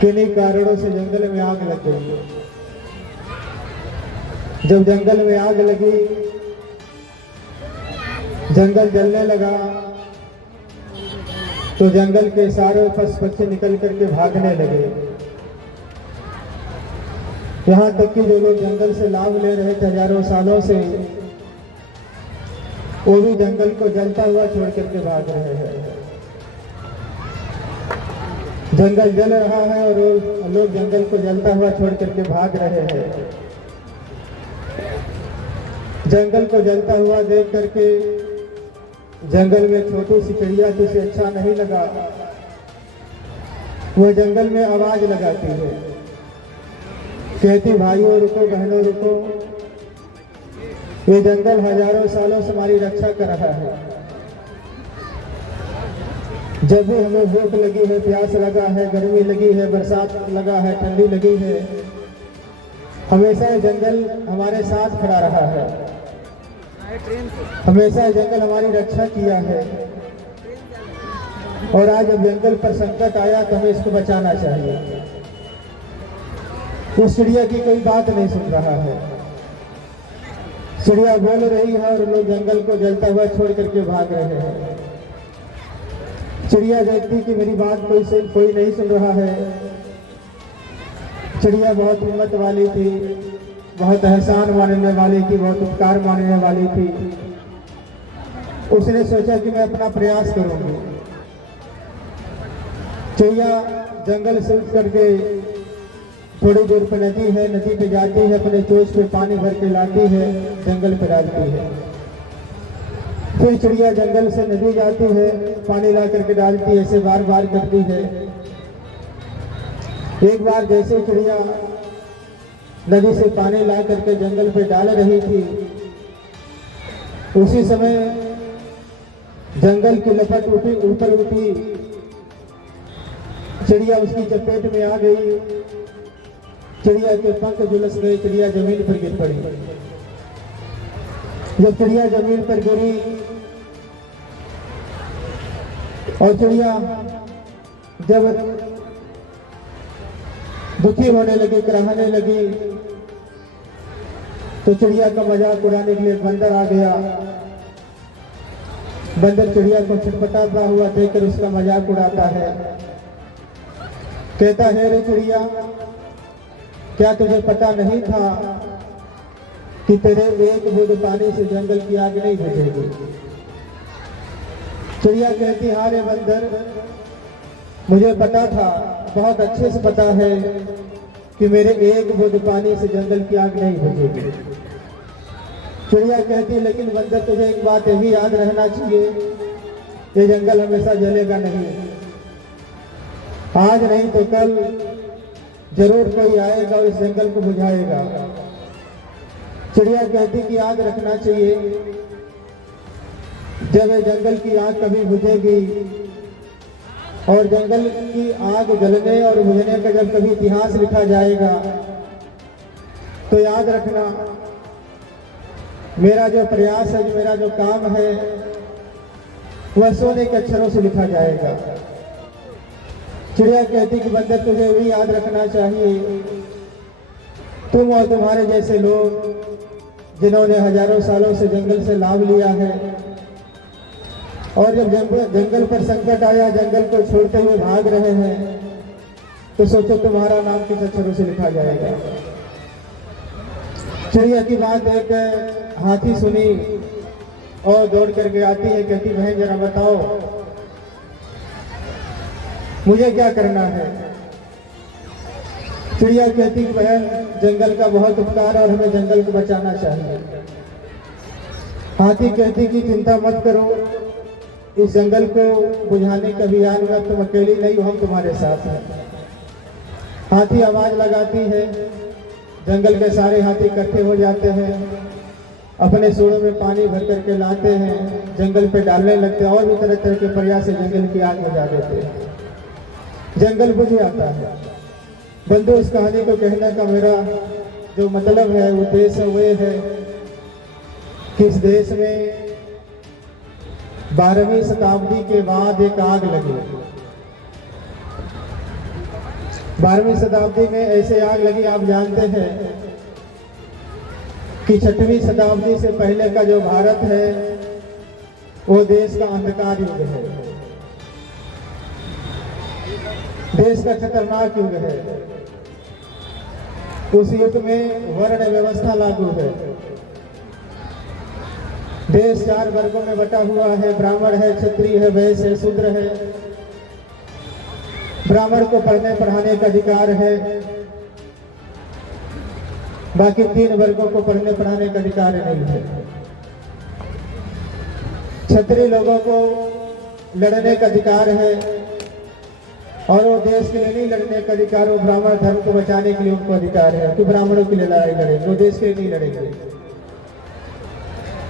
किन्हीं कारणों से जंगल में आग लग गई। जब जंगल में आग लगी, जंगल जलने लगा, तो जंगल के सारे पशु पक्षी निकल करके भागने लगे। यहाँ तक कि जो लोग जंगल से लाभ ले रहे थे हजारों सालों से, वो भी जंगल को जलता हुआ छोड़ करके भाग रहे हैं। जंगल जल रहा है और लोग जंगल को जलता हुआ छोड़ करके भाग रहे हैं। जंगल को जलता हुआ देख करके जंगल में छोटी सी चिड़िया जिसे अच्छा नहीं लगा, वो जंगल में आवाज लगाती है, कहती भाइयों रुको, बहनों रुको, ये जंगल हजारों सालों से हमारी रक्षा कर रहा है। जब भी हमें भूख लगी है, प्यास लगा है, गर्मी लगी है, बरसात लगा है, ठंडी लगी है, हमेशा ये जंगल हमारे साथ खड़ा रहा है। हमेशा ये जंगल हमारी रक्षा किया है। और आज जब जंगल पर संकट आया तो हमें इसको बचाना चाहिए। उस चिड़िया की कोई बात नहीं सुन रहा है। चिड़िया बोल रही है और लोग जंगल को जलता हुआ छोड़ करके भाग रहे हैं। चिड़िया देखती कि मेरी बात कोई नहीं सुन रहा है। चिड़िया बहुत हिम्मत वाली थी, बहुत एहसान मानने वाली थी, बहुत उपकार मानने वाली थी। उसने सोचा कि मैं अपना प्रयास करूंगी। चिड़िया जंगल से उठ करके थोड़ी दूर पे नदी है, नदी पे जाती है, अपने चोंच पे पानी भर के लाती है, जंगल पे डालती है। फिर चिड़िया जंगल से नदी जाती है, पानी ला करके डालती है, ऐसे बार बार करती है। एक बार जैसे चिड़िया नदी से पानी ला करके जंगल पे डाल रही थी, उसी समय जंगल की लपट उठी, ऊपर उठी, चिड़िया उसकी चपेट में आ गई। चिड़िया के पंख झुलस गए, चिड़िया जमीन पर गिर पड़ी। जब चिड़िया जमीन पर गिरी और चिड़िया जब दुखी होने लगी, कराहने लगी, तो चिड़िया का मजाक उड़ाने के लिए बंदर आ गया। बंदर चिड़िया को छटपटाता हुआ देखकर उसका मजाक उड़ाता है। कहता है, रे चिड़िया, क्या तुझे पता नहीं था कि तेरे एक बूंद पानी से जंगल की आग नहीं बुझेगी? चिड़िया कहती, हाँ रे बंदर, मुझे पता था, बहुत अच्छे से पता है कि मेरे एक बूंद पानी से जंगल की आग नहीं बुझेगी। चिड़िया कहती, लेकिन बंदर तुझे एक बात यही याद रहना चाहिए, ये जंगल हमेशा जलेगा नहीं। आज नहीं तो कल जरूर कोई आएगा और इस जंगल को बुझाएगा। चिड़िया कहती कि याद रखना चाहिए, जब ये जंगल की आग कभी बुझेगी और जंगल की आग जलने और बुझने का जब कभी इतिहास लिखा जाएगा, तो याद रखना, मेरा जो प्रयास है, जो मेरा जो काम है, वह सोने के अक्षरों से लिखा जाएगा। चिड़िया कहती कि बंदर तुझे भी याद रखना चाहिए, तुम और तुम्हारे जैसे लोग जिन्होंने हजारों सालों से जंगल से लाभ लिया है, और जब जंगल पर संकट आया, जंगल को छोड़ते हुए भाग रहे हैं, तो सोचो तुम्हारा नाम किस अक्षरों से लिखा जाएगा। चिड़िया की बात एक हाथी सुनी और दौड़ करके आती है, कहती बहन जरा बताओ मुझे क्या करना है। चिड़िया कहती कि बहन जंगल का बहुत उपकार और हमें जंगल को बचाना चाहिए। हाथी कहती कि चिंता मत करो, इस जंगल को बुझाने के अभियान में तुम अकेली नहीं हो, हम तुम्हारे साथ हैं। हाथी आवाज लगाती है, जंगल के सारे हाथी इकट्ठे हो जाते हैं, अपने सूढ़ों में पानी भर करके लाते हैं, जंगल पे डालने लगते हैं और भी तरह तरह के प्रयास से जंगल की आग बुझा देते हैं। जंगल बुझ जाता है। बंधु, इस कहानी को कहने का मेरा जो मतलब है, उद्देश्य वो है कि इस देश में 12वीं शताब्दी के बाद एक आग लगी। 12वीं शताब्दी में ऐसे आग लगी, आप जानते हैं कि 6वीं शताब्दी से पहले का जो भारत है वो देश का अंधकार युग है, देश का खतरनाक युग है। उस युग में वर्ण व्यवस्था लागू है। देश 4 वर्गों में बटा हुआ है, ब्राह्मण है, क्षत्रिय है, वैश्य है, शूद्र है। ब्राह्मण को पढ़ने पढ़ाने का अधिकार है, बाकी 3 वर्गों को पढ़ने पढ़ाने का अधिकार नहीं है। क्षत्रिय लोगों को लड़ने का अधिकार है और वो देश के लिए नहीं लड़ने का अधिकार, वो ब्राह्मण धर्म को बचाने के लिए उनको अधिकार है कि ब्राह्मणों के लिए लड़ाई लड़ेंगे, वो देश के लिए नहीं लड़ेंगे।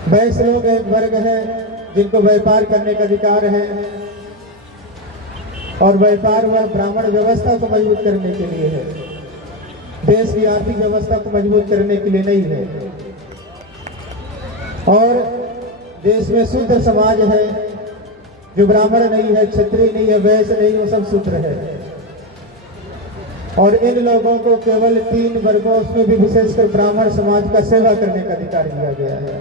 वैश्य लोग एक वर्ग है जिनको व्यापार करने का अधिकार है और व्यापार वह ब्राह्मण व्यवस्था को मजबूत करने के लिए है, देश की आर्थिक व्यवस्था को मजबूत करने के लिए नहीं है। और देश में शूद्र समाज है, जो ब्राह्मण नहीं है, क्षत्रिय नहीं है, वैश्य नहीं, वो सब शूद्र है। और इन लोगों को केवल 3 वर्गों, उसमें भी विशेषकर ब्राह्मण समाज का सेवा करने का अधिकार दिया गया है।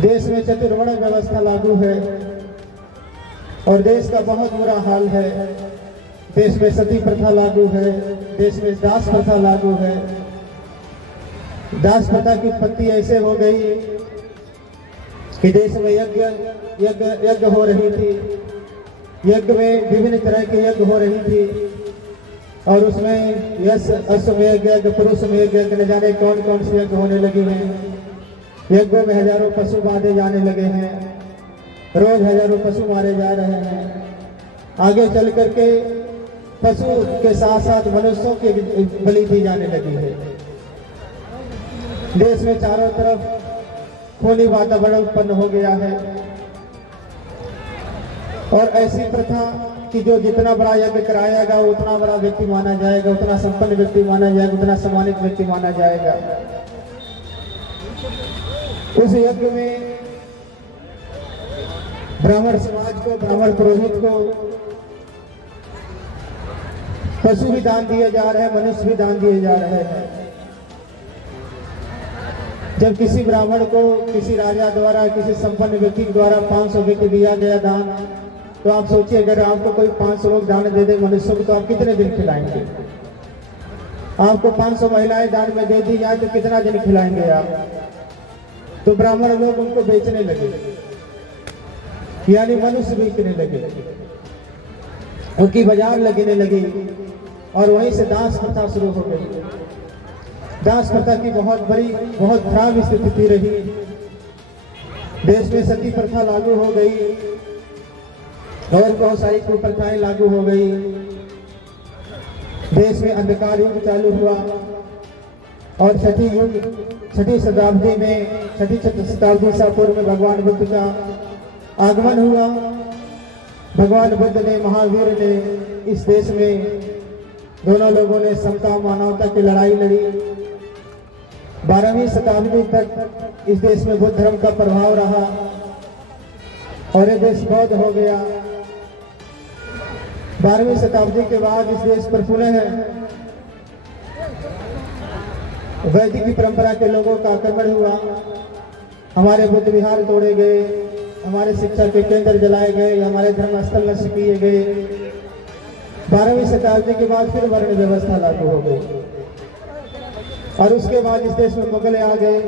देश में चतुर्वर्ण व्यवस्था लागू है और देश का बहुत बुरा हाल है। देश में सती प्रथा लागू है, देश में दास प्रथा लागू है। दास प्रथा की उत्पत्ति ऐसे हो गई कि देश में यज्ञ हो रही थी, यज्ञ में विभिन्न तरह के यज्ञ हो रही थी और उसमें यश अश्वमेध यज्ञ, पुरुषमेध यज्ञ, न जाने कौन कौन से यज्ञ होने लगे हैं। यज्ञों में हजारों पशु बांधे जाने लगे हैं, रोज हजारों पशु मारे जा रहे हैं। आगे चल करके पशु के साथ साथ मनुष्यों की बलि दी जाने लगी है। देश में चारों तरफ खूनी वातावरण उत्पन्न हो गया है और ऐसी प्रथा कि जो जितना बड़ा यज्ञ कराएगा उतना बड़ा व्यक्ति माना जाएगा, उतना संपन्न व्यक्ति माना जाएगा, उतना सम्मानित व्यक्ति माना जाएगा। उस यज्ञ में ब्राह्मण समाज को, ब्राह्मण पुरोहित को पशु भी दान दिए जा रहे हैं, मनुष्य भी दान दिए जा रहे हैं। जब किसी ब्राह्मण को किसी राजा द्वारा, किसी संपन्न व्यक्ति द्वारा 500 व्यक्ति दिया गया दान, तो आप सोचिए अगर आपको कोई 500 लोग दान दे दे मनुष्यों को, तो आप कितने दिन खिलाएंगे? आपको 500 महिलाएं दान में दे दी जाए तो कितना दिन खिलाएंगे आप? तो ब्राह्मण लोग उनको बेचने लगे, यानी मनुष्य बेचने लगे, उनकी बाजार लगने लगी और वहीं से दास प्रथा शुरू हो गई। दास प्रथा की बहुत खराब स्थिति रही। देश में सती प्रथा लागू हो गई और बहुत सारी कुप्रथाएं लागू हो गई। देश में अंधकार युग चालू हुआ और छठी शताब्दी ईसा पूर्व में भगवान बुद्ध का आगमन हुआ। भगवान बुद्ध ने, महावीर ने इस देश में, दोनों लोगों ने समता मानवता की लड़ाई लड़ी। 12वीं शताब्दी तक इस देश में बुद्ध धर्म का प्रभाव रहा और ये देश बौद्ध हो गया। 12वीं शताब्दी के बाद इस देश पर पुनः वैदिक की परंपरा के लोगों का आक्रमण हुआ। हमारे बुद्ध विहार तोड़े गए, हमारे शिक्षा के केंद्र जलाए गए, हमारे धर्म स्थल नष्ट किए गए 12वीं शताब्दी के बाद फिर वर्ण व्यवस्था लागू हो गई और उसके बाद इस देश में मुगल आ गए।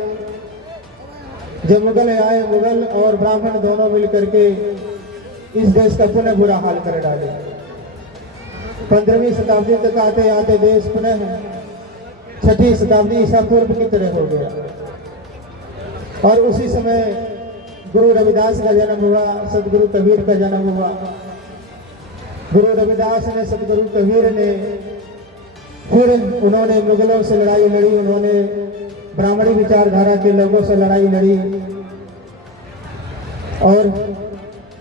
जब मुगल आए, मुगल और ब्राह्मण दोनों मिलकर के इस देश का पुनः बुरा हाल कर डाले। 15वीं शताब्दी तक आते आते देश पुनः 6ठी शताब्दी ईसा पूर्व की तरह हो गया और उसी समय गुरु रविदास का जन्म हुआ, सदगुरु कबीर का जन्म हुआ। गुरु रविदास ने, सदगुरु कबीर ने, फिर उन्होंने मुगलों से लड़ाई लड़ी, उन्होंने ब्राह्मणी विचारधारा के लोगों से लड़ाई लड़ी और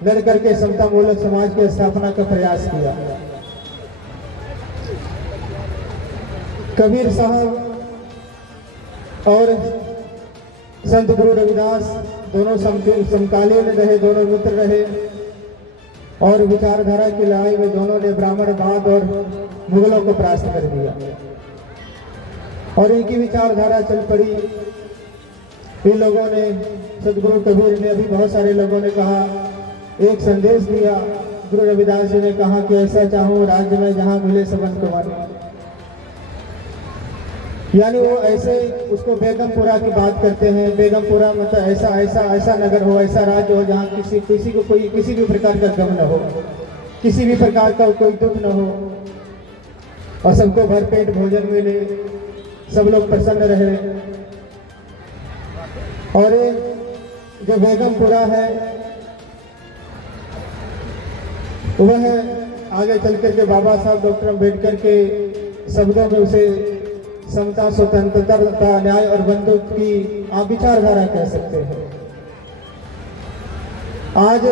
लड़ करके समता मूलक समाज की स्थापना का प्रयास किया। कबीर साहब और संत गुरु रविदास दोनों समकालीन रहे, दोनों मित्र रहे और विचारधारा की लड़ाई में दोनों ने ब्राह्मणवाद और मुगलों को परास्त कर दिया और इनकी विचारधारा चल पड़ी। इन लोगों ने, सदगुरु कबीर ने, अभी बहुत सारे लोगों ने कहा, एक संदेश दिया। गुरु रविदास जी ने कहा कि ऐसा चाहूं राज्य में जहां मिले सबन को वन, यानी वो ऐसे उसको बेगमपुरा की बात करते हैं। बेगमपुरा मतलब ऐसा ऐसा ऐसा नगर हो, ऐसा राज्य हो जहाँ किसी को कोई किसी भी प्रकार का गम न हो, किसी भी प्रकार का कोई दुख न हो और सबको भरपेट भोजन मिले, सब लोग प्रसन्न रहे। और जो बेगमपुरा है वह आगे चल करके बाबा साहब डॉक्टर अम्बेडकर के शब्दों में उसे समता, स्वतंत्रता, न्याय और बंधुत्व की आप विचारधारा कह सकते हैं। आज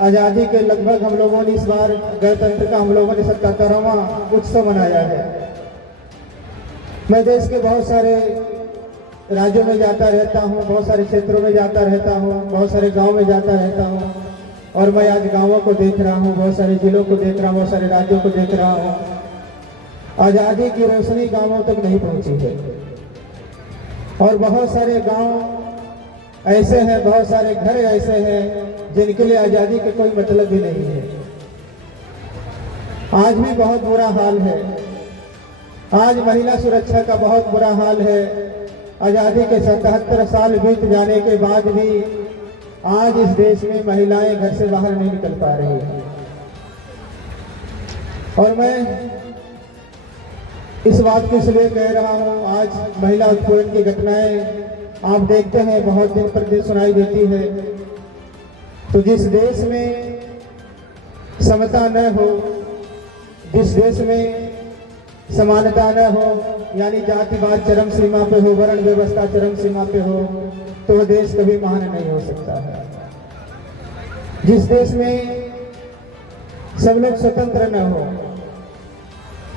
आज़ादी के लगभग हम लोगों ने इस बार गणतंत्र का हम लोगों ने 77वां उत्सव मनाया है। मैं देश के बहुत सारे राज्यों में जाता रहता हूँ, बहुत सारे क्षेत्रों में जाता रहता हूँ, बहुत सारे गांव में जाता रहता हूँ और मैं आज गांवों को देख रहा हूँ, बहुत सारे जिलों को देख रहा हूँ, बहुत सारे राज्यों को देख रहा हूँ। आज़ादी की रोशनी गांवों तक नहीं पहुंची है और बहुत सारे गांव ऐसे हैं, बहुत सारे घर ऐसे हैं जिनके लिए आज़ादी का कोई मतलब ही नहीं है। आज भी बहुत बुरा हाल है, आज महिला सुरक्षा का बहुत बुरा हाल है। आज़ादी के 77 साल बीत जाने के बाद भी आज इस देश में महिलाएं घर से बाहर नहीं निकल पा रही हैं और मैं इस बात को इसलिए कह रहा हूँ, आज महिला उत्पीड़न की घटनाएं आप देखते हैं बहुत दिन प्रतिदिन सुनाई देती है। तो जिस देश में समता न हो, जिस देश में समानता न हो, यानी जातिवाद चरम सीमा पे हो, वर्ण व्यवस्था चरम सीमा पे हो, तो वह देश कभी महान नहीं हो सकता है। जिस देश में सब लोग स्वतंत्र न हो,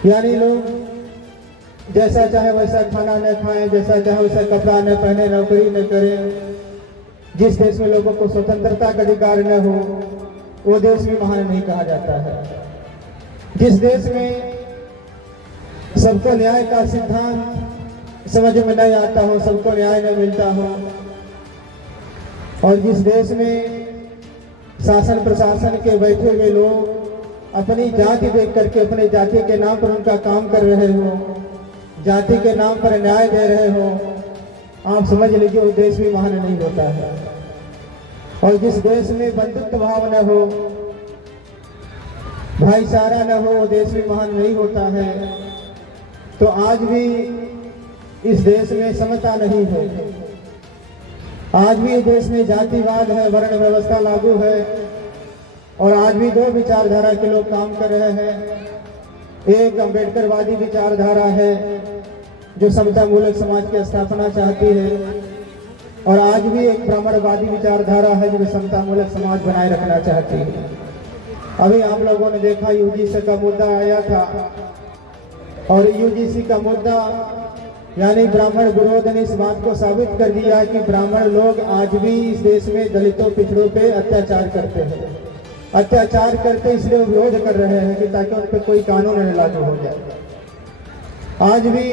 यानी लोग जैसा चाहे वैसा खाना न खाएं, जैसा चाहे वैसा कपड़ा न पहने, नौकरी न करें, जिस देश में लोगों को स्वतंत्रता का अधिकार न हो, वो देश भी महान नहीं कहा जाता है। जिस देश में सबको न्याय का सिद्धांत समझ में नहीं आता हो, सबको न्याय न मिलता हो और जिस देश में शासन प्रशासन के बैठे हुए लोग अपनी जाति देख करके अपने जाति के नाम पर उनका काम कर रहे हो, जाति के नाम पर न्याय दे रहे हो, आप समझ लीजिए वो देश भी महान नहीं होता है। और जिस देश में बंधुत्व भाव न हो, भाईचारा न हो, वो देश भी महान नहीं होता है। तो आज भी इस देश में समता नहीं है, आज भी इस देश में जातिवाद है, वर्ण व्यवस्था लागू है और आज भी दो विचारधारा के लोग काम कर रहे हैं। एक अम्बेडकरवादी विचारधारा है जो समता मूलक समाज की स्थापना चाहती है और आज भी एक ब्राह्मणवादी विचारधारा है जो समता मूलक समाज बनाए रखना चाहती है। अभी आप लोगों ने देखा यूजीसी का मुद्दा आया था और यूजीसी का मुद्दा यानी ब्राह्मण विरोध ने इस बात को साबित कर दिया कि ब्राह्मण लोग आज भी इस देश में दलितों पिछड़ों पे अत्याचार करते हैं, अत्याचार करते इसलिए विरोध कर रहे हैं कि ताकि उन पर कोई कानून न लागू हो जाए। आज भी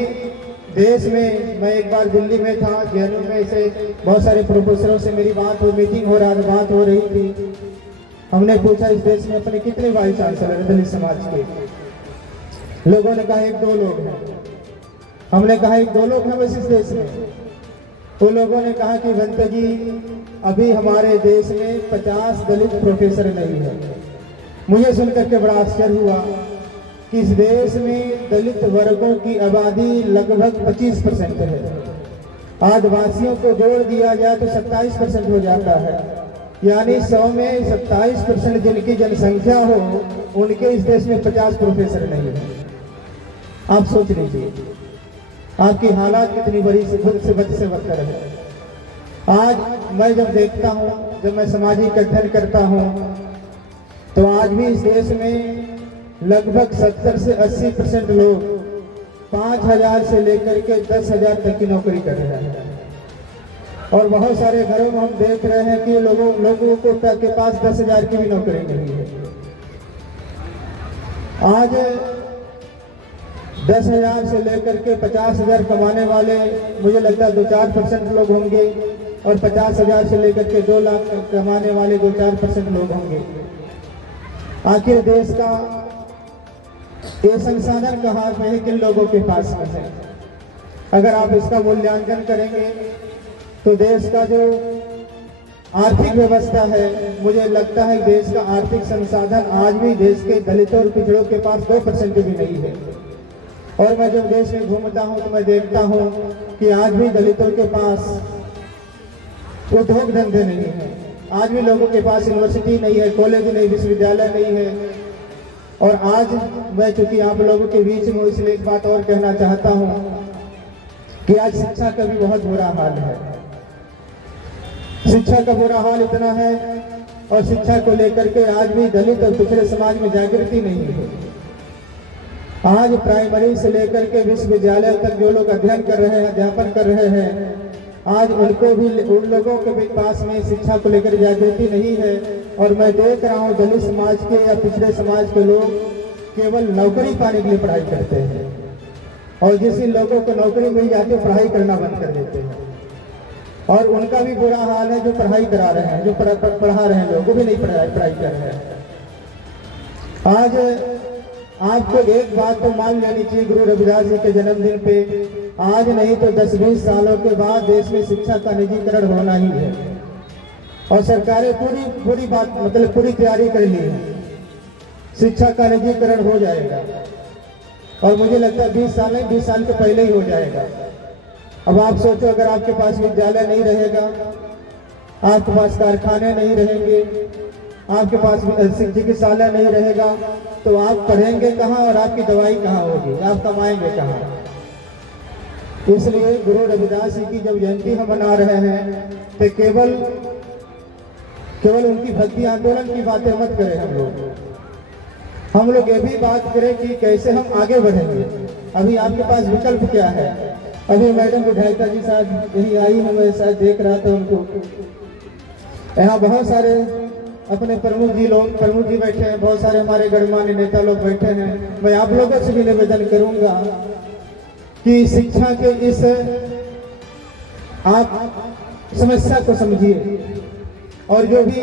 देश में, मैं एक बार दिल्ली में था, जेएनयू में, से बहुत सारे प्रोफेसरों से मेरी बात हो, मीटिंग हो रहा, बात हो रही थी हमने पूछा इस देश में अपने कितने वाइस चांसलर हैं दलित समाज के? लोगों ने कहा 1-2 लोग हैं। हमने कहा 1-2 लोग हैं बस इस देश में। तो लोगों ने कहा कि भंते जी अभी हमारे देश में 50 दलित प्रोफेसर नहीं है। मुझे सुनकर के बड़ा आश्चर्य हुआ कि इस देश में दलित वर्गों की आबादी लगभग 25% है। आदिवासियों को जोड़ दिया जाए तो 27% हो जाता है, यानी 100 में 27% जिनकी जनसंख्या हो उनके इस देश में 50 प्रोफेसर नहीं है। आप सोच लीजिए आपकी हालात कितनी बड़ी से बदतर है। आज मैं जब देखता हूँ, जब मैं सामाजिक गठन करता हूँ, तो आज भी इस देश में लगभग 70 से 80% लोग 5,000 से लेकर के 10,000 तक की नौकरी कर रहे हैं। और बहुत सारे घरों में हम देख रहे हैं कि लोगों को के पास 10,000 की भी नौकरी नहीं है। आज 10,000 से लेकर के 50,000 कमाने वाले मुझे लगता है 2-4% लोग होंगे, और 50,000 से लेकर के 2 लाख कमाने वाले 2-4% लोग होंगे। आखिर देश का ये संसाधन कहाँ पे है, किन लोगों के पास में है? अगर आप इसका मूल्यांकन करेंगे तो देश का जो आर्थिक व्यवस्था है, मुझे लगता है देश का आर्थिक संसाधन आज भी देश के दलितों और पिछड़ों के पास 2% भी नहीं है। और मैं जब देश में घूमता हूँ तो मैं देखता हूँ कि आज भी दलितों के पास उद्योग धंधे नहीं है। आज भी लोगों के पास यूनिवर्सिटी नहीं है, कॉलेज नहीं, विश्वविद्यालय नहीं है। और आज मैं चूंकि आप लोगों के बीच में, इसलिए एक बात और कहना चाहता हूँ कि आज शिक्षा का भी बहुत बुरा हाल है। शिक्षा का बुरा हाल इतना है, और शिक्षा को लेकर के आज भी दलित और पिछड़े समाज में जागृति नहीं है। आज प्राइमरी से लेकर के विश्वविद्यालय तक जो लोग अध्ययन कर रहे हैं, अध्यापन कर रहे हैं, आज उनको भी, उन लोगों के भी पास में शिक्षा को लेकर जागृति नहीं है। और मैं देख रहा हूँ दलित समाज के या पिछड़े समाज के लोग केवल नौकरी पाने के लिए पढ़ाई करते हैं, और जिस लोगों को नौकरी मिल जाती है पढ़ाई करना बंद कर देते हैं। और उनका भी बुरा हाल है जो पढ़ाई करा रहे हैं, जो पढ़ा रहे हैं, लोग वो भी नहीं पढ़ाई कर रहे हैं। आज आपको एक बात तो मान लेनी चाहिए, गुरु रविदास जी के जन्मदिन पे आज नहीं तो 10-20 सालों के बाद देश में शिक्षा का निजीकरण होना ही है। और सरकारें पूरी बात मतलब पूरी तैयारी कर ली है, शिक्षा का निजीकरण हो जाएगा। और मुझे लगता है 20 साल के पहले ही हो जाएगा। अब आप सोचो, अगर आपके पास विद्यालय नहीं रहेगा, आपके पास कारखाने नहीं रहेंगे, आपके पास चिकित्सालय नहीं रहेगा, तो आप पढ़ेंगे कहाँ और आपकी दवाई कहाँ होगी, आप कमाएंगे कहाँ? इसलिए गुरु रविदास जी की जब जयंती हम मना रहे हैं तो केवल उनकी भक्ति आंदोलन की बातें मत करें। हम लोग ये भी बात करें कि कैसे हम आगे बढ़ेंगे। अभी आपके पास विकल्प क्या है? अभी मैडम विधायिका जी शायद यही आई हूँ, मैं शायद देख रहा था उनको। यहाँ बहुत सारे अपने प्रमुख जी बैठे हैं, बहुत सारे हमारे गणमान्य नेता लोग बैठे हैं। मैं आप लोगों से भी निवेदन करूंगा कि शिक्षा के इस आप समस्या को समझिए। और जो भी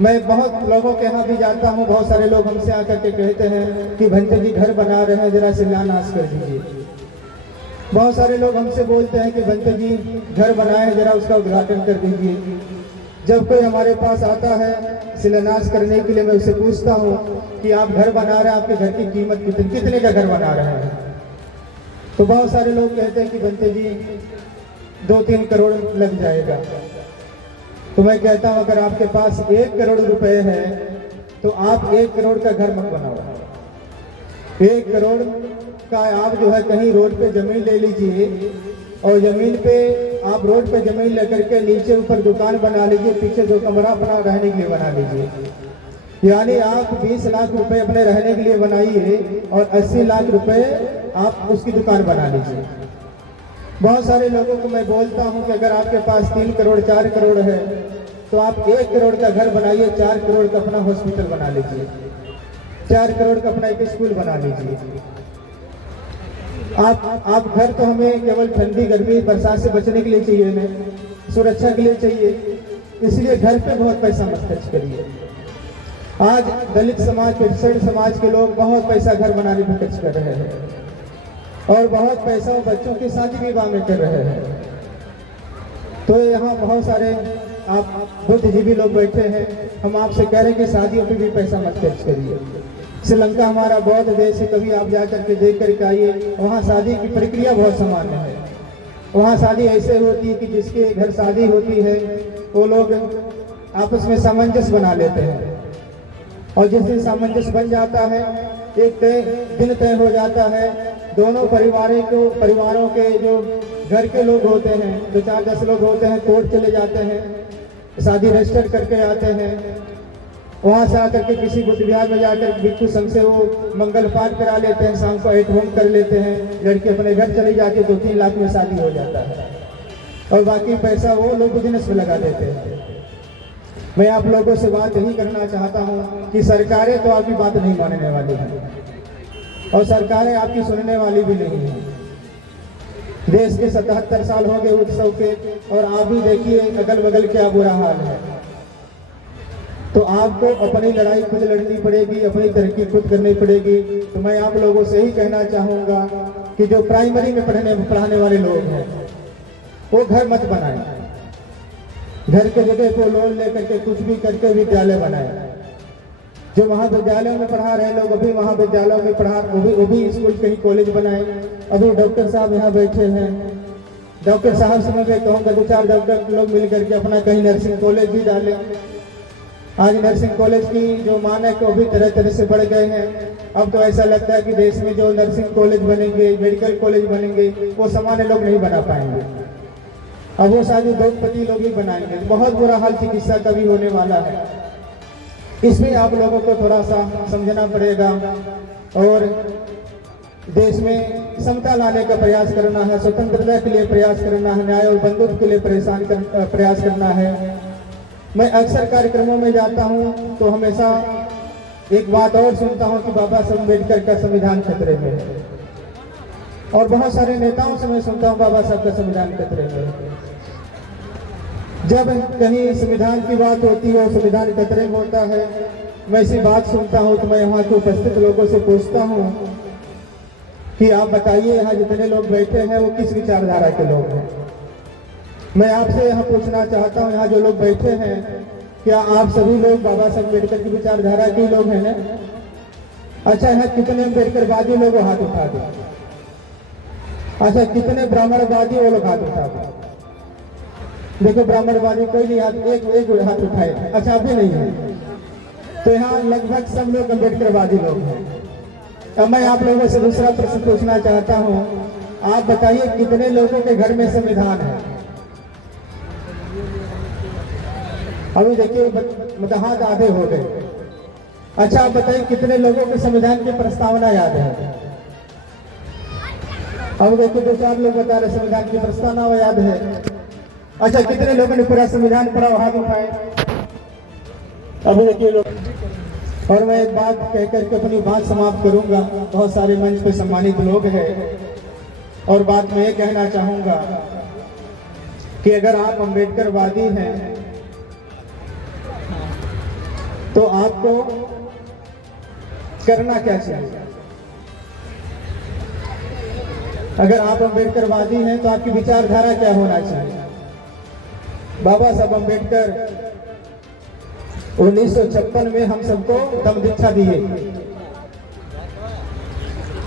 मैं बहुत लोगों के यहाँ भी जाता हूँ, बहुत सारे लोग हमसे आकर के कहते हैं कि भंते जी घर बना रहे हैं, जरा शिलान्यास कर दीजिए। बहुत सारे लोग हमसे बोलते हैं कि भंते जी घर बनाए हैं, जरा उसका उद्घाटन कर दीजिए। जब कोई हमारे पास आता है शिलान्यास करने के लिए, मैं उससे पूछता हूँ कि आप घर बना रहे हैं, आपके घर की कीमत कितने का घर बना रहे हैं? तो बहुत सारे लोग कहते हैं कि भंते जी 2-3 करोड़ लग जाएगा। तो मैं कहता हूँ अगर आपके पास 1 करोड़ रुपए है तो आप 1 करोड़ का घर मत बनाओ। 1 करोड़ का आप जो है कहीं रोड पे जमीन ले लीजिए, और जमीन पे आप रोड पे जमीन लेकर के नीचे ऊपर दुकान बना लीजिए, पीछे 2 कमरा अपना रहने के लिए बना लीजिए। यानी आप 20 लाख रुपए अपने रहने के लिए बनाइए और 80 लाख रुपए आप उसकी दुकान बना लीजिए। बहुत सारे लोगों को मैं बोलता हूं कि अगर आपके पास 3 करोड़ 4 करोड़ है तो आप 1 करोड़ का घर बनाइए, 4 करोड़ का अपना हॉस्पिटल बना लीजिए, 4 करोड़ का अपना एक स्कूल बना लीजिए। आप घर तो हमें केवल ठंडी गर्मी बरसात से बचने के लिए चाहिए, सुरक्षा के लिए चाहिए, इसलिए घर पे बहुत पैसा मत खर्च करिए। आज दलित समाज, पिछड़े समाज के लोग बहुत पैसा घर बनाने में खर्च कर रहे हैं और बहुत पैसा बच्चों की शादी विवाह में कर रहे हैं। तो यहाँ बहुत सारे आप बुद्धिजीवी लोग बैठे हैं, हम आपसे कह रहे हैं कि शादियों पे भी पैसा मत खर्च करिए। श्रीलंका हमारा बौद्ध देश है, कभी आप जा करके देख करके आइए, वहाँ शादी की प्रक्रिया बहुत सामान्य है। वहाँ शादी ऐसे होती है कि जिसके घर शादी होती है वो लोग आपस में सामंजस्य बना लेते हैं और जिस दिन सामंजस्य बन जाता है, एक दिन तय हो जाता है, दोनों परिवारों के जो घर के लोग होते हैं, 2-4-10 लोग होते हैं, कोर्ट चले जाते हैं, शादी रजिस्टर करके आते हैं। वहाँ से आकर के किसी बुद्ध विहार में जाकर भिक्षु संघ से वो मंगल पाठ करा लेते हैं, शाम को एट होम कर लेते हैं, लड़की अपने घर चली जाती है, 2-3 लाख में शादी हो जाता है और बाकी पैसा वो लोग बिजनेस में लगा देते हैं। मैं आप लोगों से बात यही करना चाहता हूँ कि सरकारें तो आपकी बात नहीं मानने वाली हैं और सरकारें आपकी सुनने वाली भी नहीं है। देश के 77 साल हो गए उत्सव के और आप भी देखिए अगल बगल क्या बुरा हाल है। तो आपको अपनी लड़ाई खुद लड़नी पड़ेगी, अपनी तरक्की खुद करनी पड़ेगी। तो मैं आप लोगों से ही कहना चाहूँगा कि जो प्राइमरी में पढ़ाने वाले लोग हैं वो घर मत बनाएं, घर के जगह को लोन लेकर के कुछ भी करके विद्यालय बनाएं। जो महाविद्यालयों में पढ़ा रहे लोग अभी महाविद्यालयों में पढ़ा, वो भी स्कूल कहीं कॉलेज बनाए। अभी डॉक्टर साहब यहाँ बैठे हैं, डॉक्टर साहब से मैं कहूँगा 2-4 डॉक्टर लोग मिल करके अपना कहीं नर्सिंग कॉलेज भी डालें। आज नर्सिंग कॉलेज की जो मानक वो भी तरह तरह से बढ़ गए हैं। अब तो ऐसा लगता है कि देश में जो नर्सिंग कॉलेज बनेंगे, मेडिकल कॉलेज बनेंगे, वो सामान्य लोग नहीं बना पाएंगे। अब वो सारे उद्योगपति लोग ही बनाएंगे। बहुत बुरा हाल चिकित्सा का भी होने वाला है। इसमें आप लोगों को थोड़ा सा समझना पड़ेगा और देश में समता लाने का प्रयास करना है, स्वतंत्रता के लिए प्रयास करना है, न्याय और बंधुत्व के लिए प्रयास करना है। मैं अक्सर कार्यक्रमों में जाता हूं तो हमेशा एक बात और सुनता हूं कि बाबा साहब अम्बेडकर का संविधान खतरे में है और बहुत सारे नेताओं से मैं सुनता हूं बाबा साहब का संविधान खतरे में है। जब कहीं संविधान की बात होती है और संविधान खतरे में होता है, मैं ऐसी बात सुनता हूं तो मैं यहाँ के उपस्थित लोगों से पूछता हूं कि आप बताइए यहाँ जितने लोग बैठे हैं वो किस विचारधारा के लोग हैं। मैं आपसे यहाँ पूछना चाहता हूँ, यहाँ जो लोग बैठे हैं क्या आप सभी लोग बाबा साहब अम्बेडकर की विचारधारा के लोग हैं ना? अच्छा, यहाँ कितने अम्बेडकरवादी लोग हाथ उठा दो। अच्छा, कितने ब्राह्मणवादी वो लोग हाथ उठा दो। देखो ब्राह्मणवादी कोई नहीं एक हाथ उठाए। अच्छा, अभी नहीं है तो यहाँ लगभग सब लोग अम्बेडकरवादी लोग हैं। अब मैं आप लोगों से दूसरा प्रश्न पूछना चाहता हूँ, आप बताइए कितने लोगों के घर में संविधान है? अभी देखिए मतलब हाथ आधे हो गए। अच्छा, आप बताइए कितने लोगों के संविधान की प्रस्तावना याद है? अब देखिए 2-4 लोग बता रहे संविधान की प्रस्तावना याद है। अच्छा, कितने लोगों ने पूरा संविधान पढ़ा, हाथ उठाए? अब देखिए लोग। और मैं एक बात कह करके अपनी बात समाप्त करूंगा। बहुत सारे मंच पे सम्मानित लोग हैं और बात मैं ये कहना चाहूंगा कि अगर आप अम्बेडकरवादी हैं तो आपको करना क्या चाहिए? अगर आप अम्बेडकरवादी हैं तो आपकी विचारधारा क्या होना चाहिए? बाबा साहब अम्बेडकर 1956 में हम सबको दम दीक्षा दिए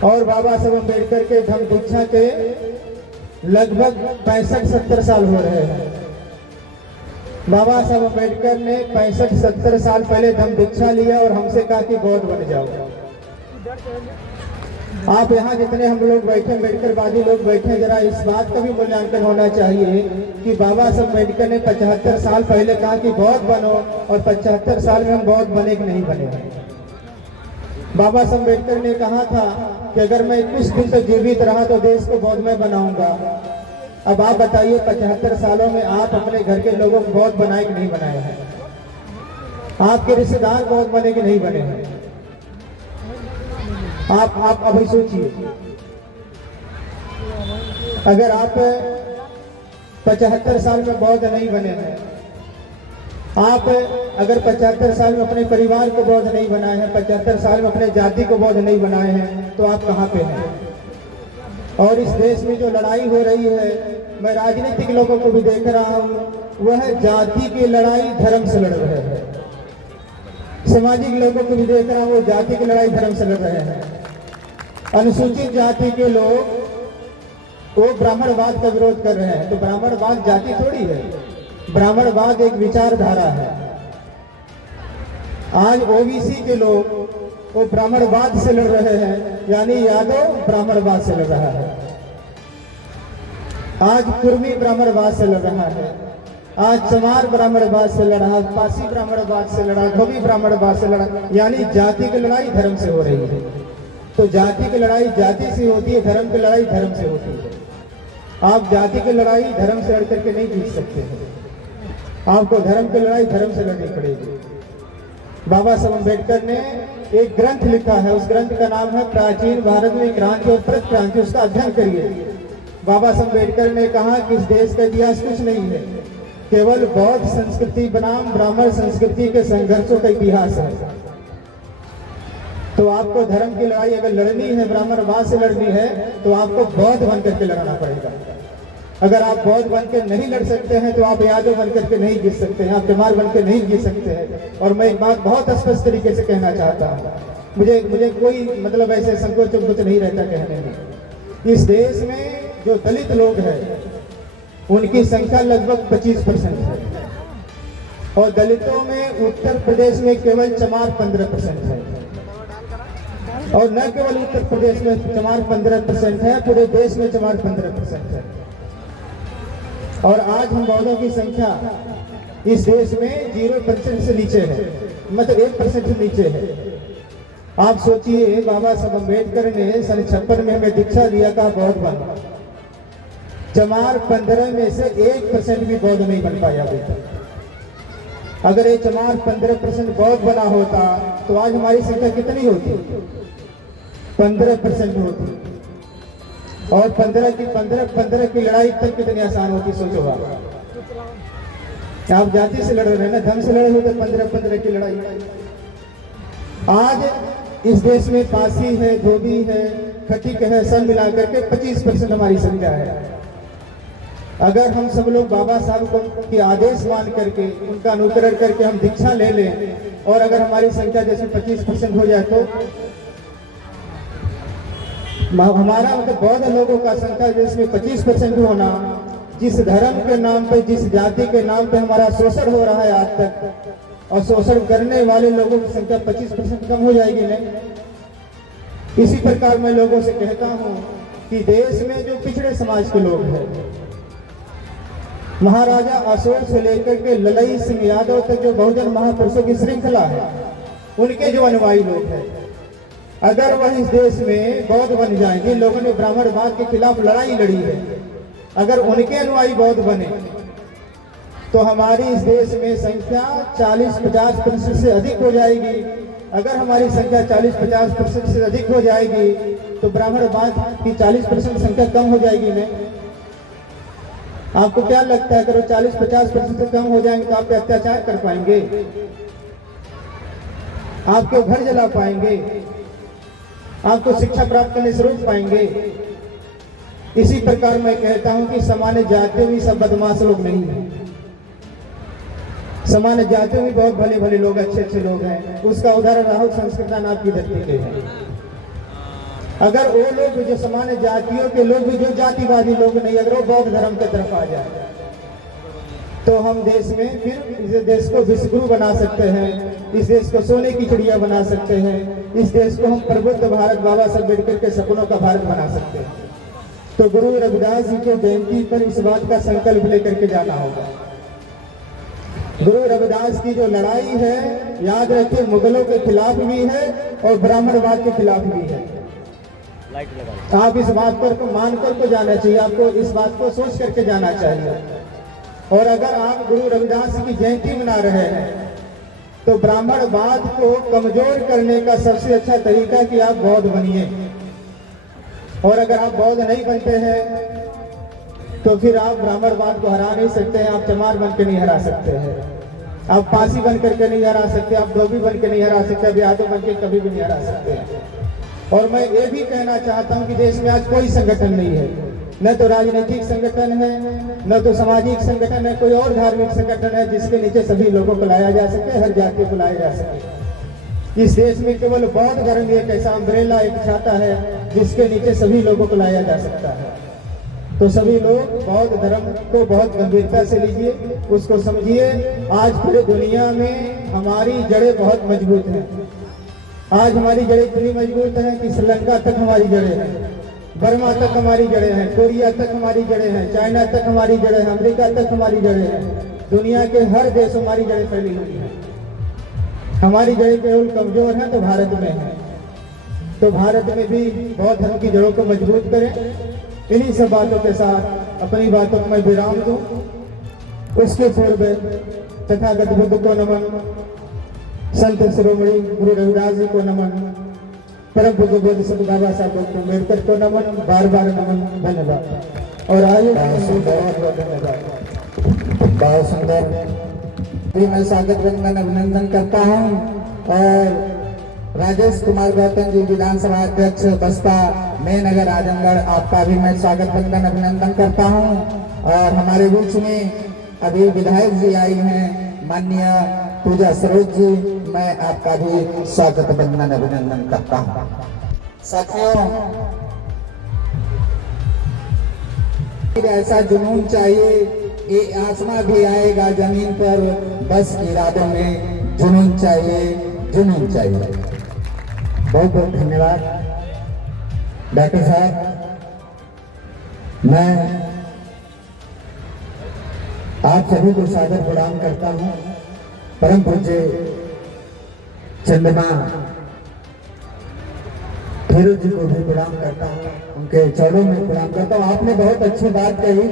और बाबा साहब अम्बेडकर के दम दीक्षा के लगभग 65-70 साल हो रहे हैं। बाबा साहब अम्बेडकर ने 65-70 साल पहले धम्म दीक्षा लिया और हमसे कहा कि बौद्ध बन जाओ। आप यहाँ जितने हम लोग बैठे अम्बेडकरवादी लोग बैठे, जरा इस बात का भी मूल्यांकन होना चाहिए कि बाबा साहब अम्बेडकर ने 75 साल पहले कहा कि बौद्ध बनो और 75 साल में हम बौद्ध बने कि नहीं बने। बाबा साहब अम्बेडकर ने कहा था कि अगर मैं कुछ दिन तक जीवित रहा तो देश को बौद्ध में बनाऊंगा। अब आप बताइए 75 सालों में आप अपने घर के लोगों को बौद्ध बनाए कि नहीं बनाए हैं? आपके रिश्तेदार बौद्ध बने कि नहीं बने हैं? आप अभी सोचिए, अगर आप 75 साल में बौद्ध नहीं बने हैं, आप अगर 75 साल में अपने परिवार को बौद्ध नहीं बनाए हैं, 75 साल में अपने जाति को बौद्ध नहीं बनाए हैं, तो आप कहाँ पे हैं? और इस देश में जो लड़ाई हो रही है, मैं राजनीतिक लोगों को भी देख रहा हूँ, वह जाति की लड़ाई धर्म से लड़ रहे हैं। सामाजिक लोगों को भी देख रहा हूँ, वो जाति की लड़ाई धर्म से लड़ रहे हैं। अनुसूचित जाति के लोग वो ब्राह्मणवाद का विरोध कर रहे हैं। तो ब्राह्मणवाद जाति थोड़ी है, ब्राह्मणवाद एक विचारधारा है। आज ओबीसी के लोग वो ब्राह्मणवाद से लड़ रहे हैं, यानी यादव ब्राह्मणवाद से लड़ रहा है। आज कुर्मी ब्राह्मणवाद से लड़ रहा है, आज चमार ब्राह्मणवाद से लड़ा, पासी ब्राह्मणवाद से लड़ा, धोबी ब्राह्मणवाद से लड़ा, यानी जाति की लड़ाई धर्म से हो रही है। तो जाति की लड़ाई जाति से होती है, धर्म की लड़ाई धर्म से होती है। आप जाति की लड़ाई धर्म से लड़ करके नहीं जीत सकते हैं, आपको धर्म की लड़ाई धर्म से लड़नी पड़ेगी। बाबा साहब अम्बेडकर ने एक ग्रंथ लिखा है, उस ग्रंथ का नाम है प्राचीन भारत में क्रांति और प्रत क्रांति। उसका अध्ययन करिए। बाबा साहब अम्बेडकर ने कहा कि इस देश का इतिहास कुछ नहीं है, केवल बौद्ध संस्कृति बनाम ब्राह्मण संस्कृति के संघर्षों का इतिहास है। तो आपको धर्म की लड़ाई अगर लड़नी है, ब्राह्मणवाद से लड़नी है, तो आपको बौद्ध बन करके लड़ना पड़ेगा। अगर आप बौद्ध बन के नहीं लड़ सकते हैं, तो आप यादव बन करके नहीं जीत सकते हैं, आप चमार बन के नहीं जीत सकते हैं। और मैं एक बात बहुत स्पष्ट तरीके से कहना चाहता हूँ, मुझे कोई मतलब ऐसे संकोच कुछ नहीं रहता कहने में। इस देश में जो दलित लोग हैं, उनकी संख्या लगभग 25% है, और दलितों में उत्तर प्रदेश में केवल चमार 15% है। और न केवल उत्तर प्रदेश में चमार 15% है, पूरे देश में चमार 15% है। और आज हम बौद्धों की संख्या इस देश में 0% से नीचे है, मतलब 1% से नीचे है। आप सोचिए, बाबा साहब अम्बेडकर ने सन 56 में हमें दीक्षा दिया था बौद्ध बना। चमार 15 में से 1% भी बौद्ध नहीं बन पाया अभी तक। अगर ये चमार 15% बौद्ध बना होता, तो आज हमारी संख्या कितनी होती? 15% होती। और 15 की लड़ाई तक कितनी आसान होती, सोचो आप जाति से लड़ रहे हैं ना, धर्म से लड़े होते 15 की लड़ाई। आज इस देश में पासी है, धोबी है, खटिक है, सब मिलाकर के 25% हमारी संख्या है। अगर हम सब लोग बाबा साहब को के आदेश मान करके, उनका अनुकरण करके हम दीक्षा ले लें, और अगर हमारी संख्या जैसे 25% हो जाए, तो हमारा मतलब बौद्ध लोगों का संख्या जिसमें 25% होना, जिस धर्म के नाम पे, जिस जाति के नाम पे हमारा शोषण हो रहा है आज तक, और शोषण करने वाले लोगों की संख्या 25% कम हो जाएगी नहीं। इसी प्रकार मैं लोगों से कहता हूँ कि देश में जो पिछड़े समाज के लोग हैं, महाराजा अशोक से लेकर के ललई सिंह यादव तक जो बहुजन महापुरुषों की श्रृंखला है, उनके जो अनुयायी लोग हैं, अगर वह इस देश में बौद्ध बन जाए, जिन लोगों ने ब्राह्मणवाद के खिलाफ लड़ाई लड़ी है, अगर उनके अनुयायी बौद्ध बने, तो हमारी इस देश में संख्या 40-50% से अधिक हो जाएगी। अगर हमारी संख्या 40-50% से अधिक हो जाएगी, तो ब्राह्मणवाद की 40% संख्या कम हो जाएगी नहीं। आपको क्या लगता है, अगर वो 40-50% से कम हो जाएंगे, तो आप पे अत्याचार कर पाएंगे? आपके घर जला पाएंगे? आपको शिक्षा प्राप्त करने से रोक पाएंगे? इसी प्रकार मैं कहता हूं कि सामान्य जातियों में सब बदमाश लोग नहीं है। सामान्य जातियों में बहुत भले भले लोग, अच्छे लोग हैं। उसका उदाहरण राहुल संस्कृतान आपकी धरती के हैं। अगर वो लोग जो सामान्य जातियों के लोग भी, जो जातिवादी लोग नहीं, अगर वो बौद्ध धर्म की तरफ आ जाए, तो हम देश में फिर इस देश को विश्वगुरु बना सकते हैं, इस देश को सोने की चिड़िया बना सकते हैं, इस देश को हम प्रबुद्ध भारत, बाबा साहब अम्बेडकर के सपनों का भारत बना सकते हैं। तो गुरु रविदास जी के जयंती पर इस बात का संकल्प लेकर के जाना होगा। गुरु रविदास की जो लड़ाई है, याद रखिए, मुगलों के खिलाफ भी है और ब्राह्मणवाद के खिलाफ भी है। आप इस बात पर को मानकर को जाना चाहिए, आपको इस बात को सोच करके जाना चाहिए। और अगर आप गुरु रविदास की जयंती मना रहे हैं, तो ब्राह्मणवाद को कमजोर करने का सबसे अच्छा तरीका कि आप बौद्ध बनिए। और अगर आप बौद्ध नहीं बनते हैं, तो फिर आप ब्राह्मणवाद को हरा नहीं सकते हैं, आप चमार बन के नहीं हरा सकते हैं। आप पासी बन करके नहीं हरा सकते, आप धोबी बन के नहीं हरा सकते, अब यादव बन के कभी भी नहीं हरा सकते हैं। और मैं ये भी कहना चाहता हूँ कि देश में आज कोई संगठन नहीं है, न तो राजनीतिक संगठन है, न तो सामाजिक संगठन है, कोई और धार्मिक संगठन है जिसके नीचे सभी लोगों को लाया जा सके, हर जाति को लाया जा सके। इस देश में केवल बौद्ध धर्म एक ऐसा अम्ब्रेला, एक छाता है जिसके नीचे सभी लोगों को लाया जा सकता है। तो सभी लोग बौद्ध धर्म को बहुत गंभीरता से लीजिए, उसको समझिए। आज पूरी दुनिया में हमारी जड़ें बहुत मजबूत हैं। आज हमारी जड़ें इतनी मजबूत हैं कि श्रीलंका तक हमारी जड़ें हैं, बर्मा तक हमारी जड़ें हैं, कोरिया तक हमारी जड़ें हैं, चाइना तक हमारी जड़ें हैं, अमेरिका तक हमारी जड़ें हैं। दुनिया के हर देश हमारी जड़ें फैली हुई हैं। हमारी जड़ें केवल कमजोर हैं तो भारत में है। तो भारत में भी बौद्ध धर्म की जड़ों को मजबूत करें। इन्हीं सब बातों के साथ अपनी बातों को मैं विराम दूं। उसके पूर्व तथागत बुद्ध को नमन, संत शिरोमणि गुरु रविदास जी को नमन, परम पूज्य बोध संत बाबा साहब डॉक्टर अम्बेडकर को नमन, बार बार नमन। धन्यवाद। और आयु बहुत धन्यवाद। बहुत सुंदर। मैं स्वागत वंदन अभिनंदन करता हूँ। और राजेश कुमार गौतम जी विधानसभा अध्यक्ष बसपा में नगर आजमगढ़, आपका भी मैं स्वागत वंदन अभिनंदन करता हूँ। और हमारे बीच में अभी विधायक जी आई हैं, माननीय पूजा सरोज जी, मैं आपका भी स्वागत वंदन अभिनंदन करता हूँ। साथियों, ऐसा जुनून चाहिए, ये आसमां भी आएगा जमीन पर, बस इरादों में जुनून चाहिए, जुनून चाहिए। बहुत बहुत धन्यवाद डॉक्टर साहब। मैं आप सभी को सादर प्रणाम करता हूँ। परम पूज्य चंद्रमा फेरू जी को भी प्रणाम करता हूँ, उनके चरणों में प्रणाम करता हूँ। आपने बहुत अच्छी बात कही।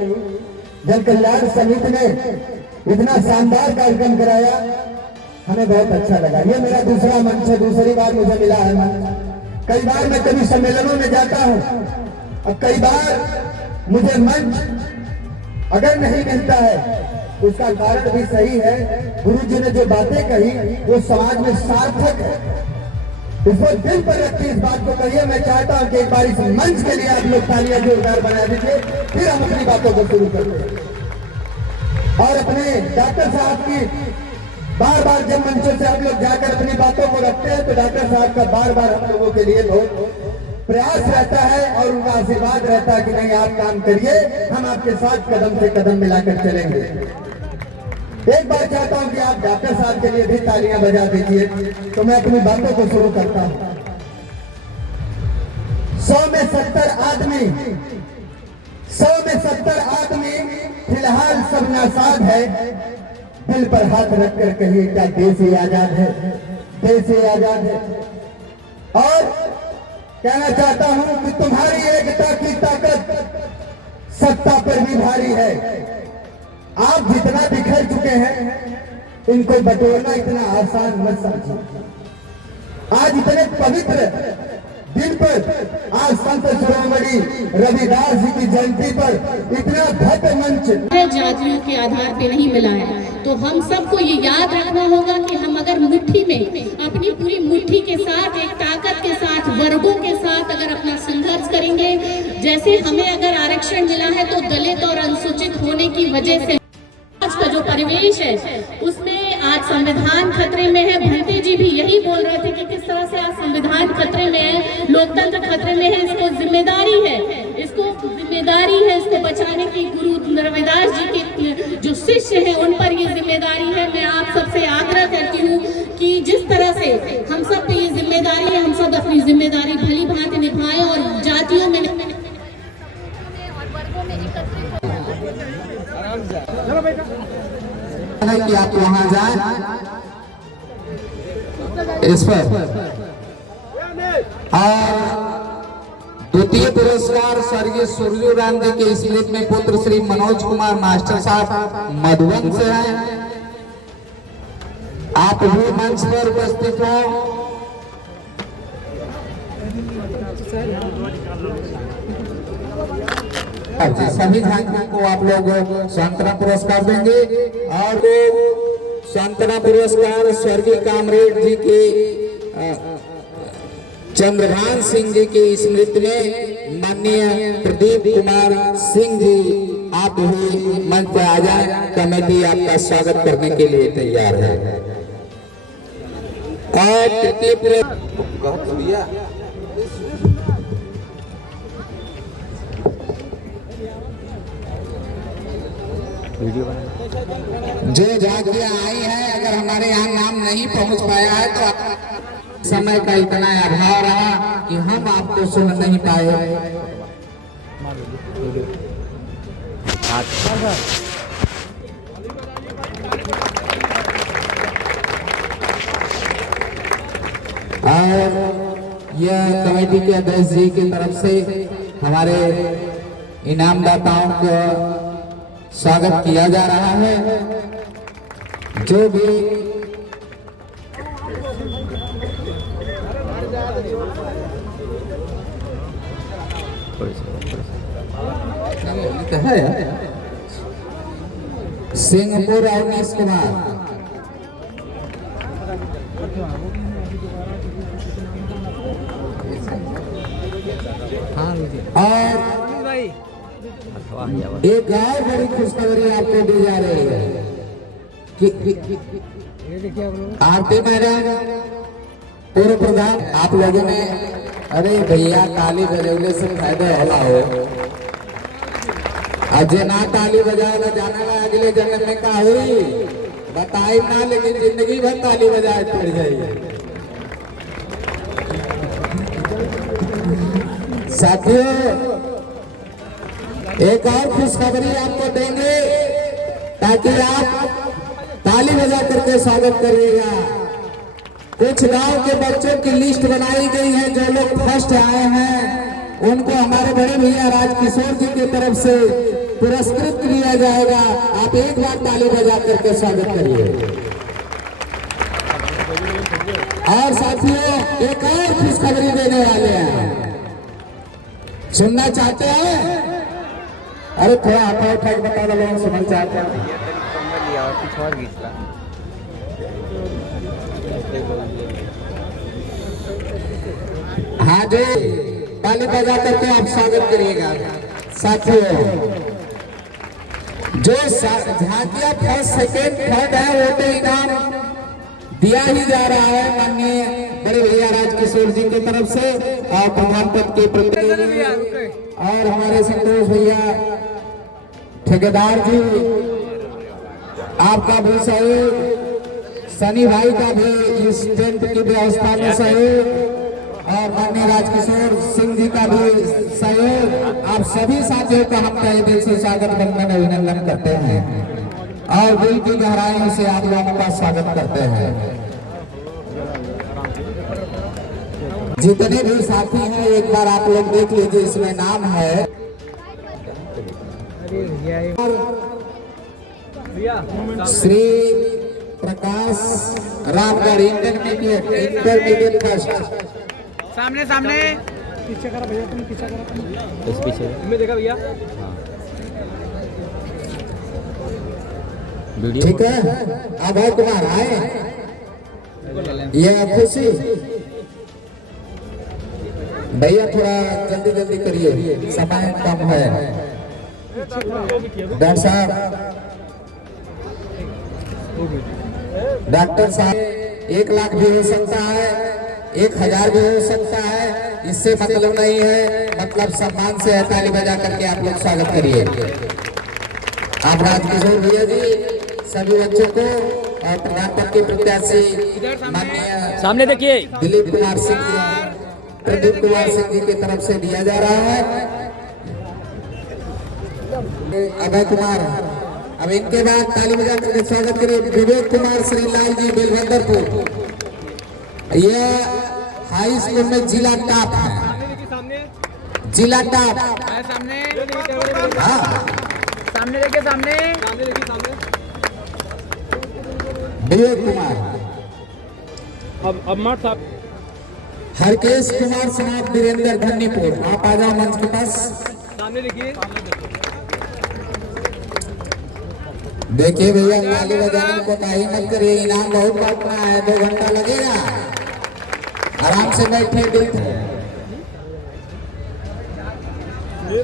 जन कल्याण समिति ने इतना शानदार कार्यक्रम कराया, हमें बहुत अच्छा लगा। ये मेरा दूसरा मंच है, दूसरी बार मुझे मिला है मंच। कई बार मैं कभी सम्मेलनों में जाता हूँ और कई बार मुझे मंच अगर नहीं मिलता है, उसका कारण भी सही है। गुरु जी ने जो बातें कही वो समाज में सार्थक है, इसको दिल पर रखिए, इस बात को कहिए। मैं चाहता हूँ कि एक बार इस मंच के लिए आप लोग तालियां जोरदार बना दीजिए, फिर हम अपनी बातों को शुरू करते हैं। और अपने डॉक्टर साहब की बार बार जब मंचों से आप लोग जाकर अपनी बातों को रखते हैं तो डॉक्टर साहब का बार बार हम लोगों के लिए बहुत प्रयास रहता है और उनका आशीर्वाद रहता है कि नहीं आप काम करिए, हम आपके साथ कदम से कदम मिलाकर चलेंगे। एक बार चाहता हूं कि आप डॉक्टर साहब के लिए भी तालियां बजा दीजिए। तो मैं अपनी बातों को शुरू करता हूं। 100 में 70 आदमी, 100 में 70 आदमी फिलहाल सब नासाद है। दिल पर हाथ रखकर कहिए, क्या देश ही आजाद है? देश ही आजाद है। और कहना चाहता हूं कि तुम्हारी एकता की ताकत सत्ता पर भी भारी है। आप जितना बिखर चुके हैं, इनको बटोरना इतना आसान मत समझिए। आज इतने पवित्र दिन पर, आज संत शिरोमणि रविदास जी की जयंती पर इतना भव्य मंच जातियों के आधार पे नहीं मिला है। तो हम सबको ये याद रखना होगा कि हम अगर मुट्ठी में, अपनी पूरी मुट्ठी के साथ, एक ताकत के साथ, वर्गों के साथ अगर अपना संघर्ष करेंगे, जैसे हमें अगर आरक्षण मिला है तो दलित और अनुसूचित होने की वजह से आज का जो परिवेश है उसमें आज संविधान खतरे में है। भंते जी भी यही बोल रहे थे कि किस तरह से आज संविधान खतरे में है, लोकतंत्र खतरे में है। इसको जिम्मेदारी है, इसको बचाने की गुरु रविदास जी के जो शिष्य हैं उन पर ये जिम्मेदारी है। मैं आप सबसे आग्रह करती हूँ कि जिस तरह से हम सब पे ये जिम्मेदारी है, हम सब अपनी जिम्मेदारी भली भांति निभाएं और जातियों में कि आप वहां जाएं। इस पर द्वितीय पुरस्कार स्वर्गीय सूर्य राम जी के स्मृति में पुत्र श्री मनोज कुमार मास्टर साहब मधुबन से हैं। आप भी मंच पर उपस्थित हो। सभी झांकियों को आप लोग सांत्वना पुरस्कार देंगे और सांत्वना पुरस्कार स्वर्गीय कामरेड जी के चंद्रभान सिंह जी की स्मृति में माननीय प्रदीप कुमार सिंह जी आप भी मंच पर आ जाए। कमेटी आपका स्वागत करने के लिए तैयार है। और तृतीय जो झांकियां आई है, अगर हमारे यहाँ नाम नहीं पहुंच पाया है तो समय का इतना अभाव रहा कि हम आपको सुन नहीं पाए। और यह कमेटी के अध्यक्ष जी की तरफ से हमारे इनामदाताओं को स्वागत किया जा रहा है। जो भी सिंहपुर अवनीश कुमार, और एक और बड़ी खुशखबरी आपको दी जा रही है कि आरती मैडम पूर्व प्रधान आप लोगों ने, अरे भैया ताली बजौले से फायदा होला हो, अजय ना ताली बजाए जाने ला अगले जन्म में का हुई बताई ना, लेकिन जिंदगी भर ताली बजाए पड़ जाइए। साथियों एक और खुशखबरी आपको देंगे ताकि आप ताली बजा करके स्वागत करिएगा। कुछ गांव के बच्चों की लिस्ट बनाई गई है, जो लोग फर्स्ट आए हैं उनको हमारे बड़े भैया राजकिशोर जी की तरफ से पुरस्कृत किया जाएगा। आप एक बार ताली बजा करके स्वागत करिए। और साथियों एक और खुशखबरी देने वाले हैं, सुनना चाहते हैं? अरे थोड़ा हाथ उठा के बता दो, सुनना चाहते हैं। हाँ जी, ताली बजा करके आप स्वागत करिएगा। साथियों जो झांकिया फर्स्ट सेकेंड थर्ड है वो तो इनाम दिया ही जा रहा है माननीय बड़े भैया राजकिशोर जी की तरफ से और प्रधान पद के प्रतिनिधि और हमारे संतोष भैया ठेकेदार जी, आपका भी सहयोग, सनी भाई का भी इस टेंट की व्यवस्था में सहयोग और माननीय राजकिशोर सिंह जी का भी सहयोग। आप सभी साथियों का हम तहे दिल से स्वागत बंदन अभिनंदन करते हैं और दिल की गहराइयों से आप लोगों का स्वागत करते हैं। जितने भी साथी हैं एक बार आप लोग देख लीजिए, इसमें नाम है श्री प्रकाश रामगढ़ इंटरमीडिएट फर्स्ट। सामने सामने पीछे करा भैया, तुम पीछे करा, इस पीछे मैं देखा भैया। ठीक है, अभय कुमार आए, ये खुशी भैया थोड़ा जल्दी जल्दी करिए, समय कम है। डॉक्टर साहब, डॉक्टर साहब 1 लाख भी हो सकता है, 1000 भी हो सकता है, इससे मतलब नहीं है, मतलब सम्मान से है। ताली बजा करके आप लोग स्वागत करिए। आप राजकिशोर भैया जी सभी बच्चों को और प्रधान पद के प्रत्याशी माननीय सामने देखिए दिलीप कुमार सिंह जी, प्रदीप कुमार सिंह जी की तरफ से दिया जा रहा है। अभय कुमार, अब इनके बाद ताली बजा करके स्वागत करिए विवेक कुमार श्रीलाल जी बेलवंदरपुर। यह हाई स्कूल में जिला टॉप है, जिला टॉप सामने सामने देखिए, सामने विवेक कुमार। अब मत साहब, हरकेश कुमार समाज वीरेंद्र धन्नीपुर, आप आ जाओ मंच के पास। सामने देखिए, देखिए भैया ताली बजाने को काहे मत करिए, इनाम बहुत काटना है, 2 घंटा लगेगा। आराम से बैठे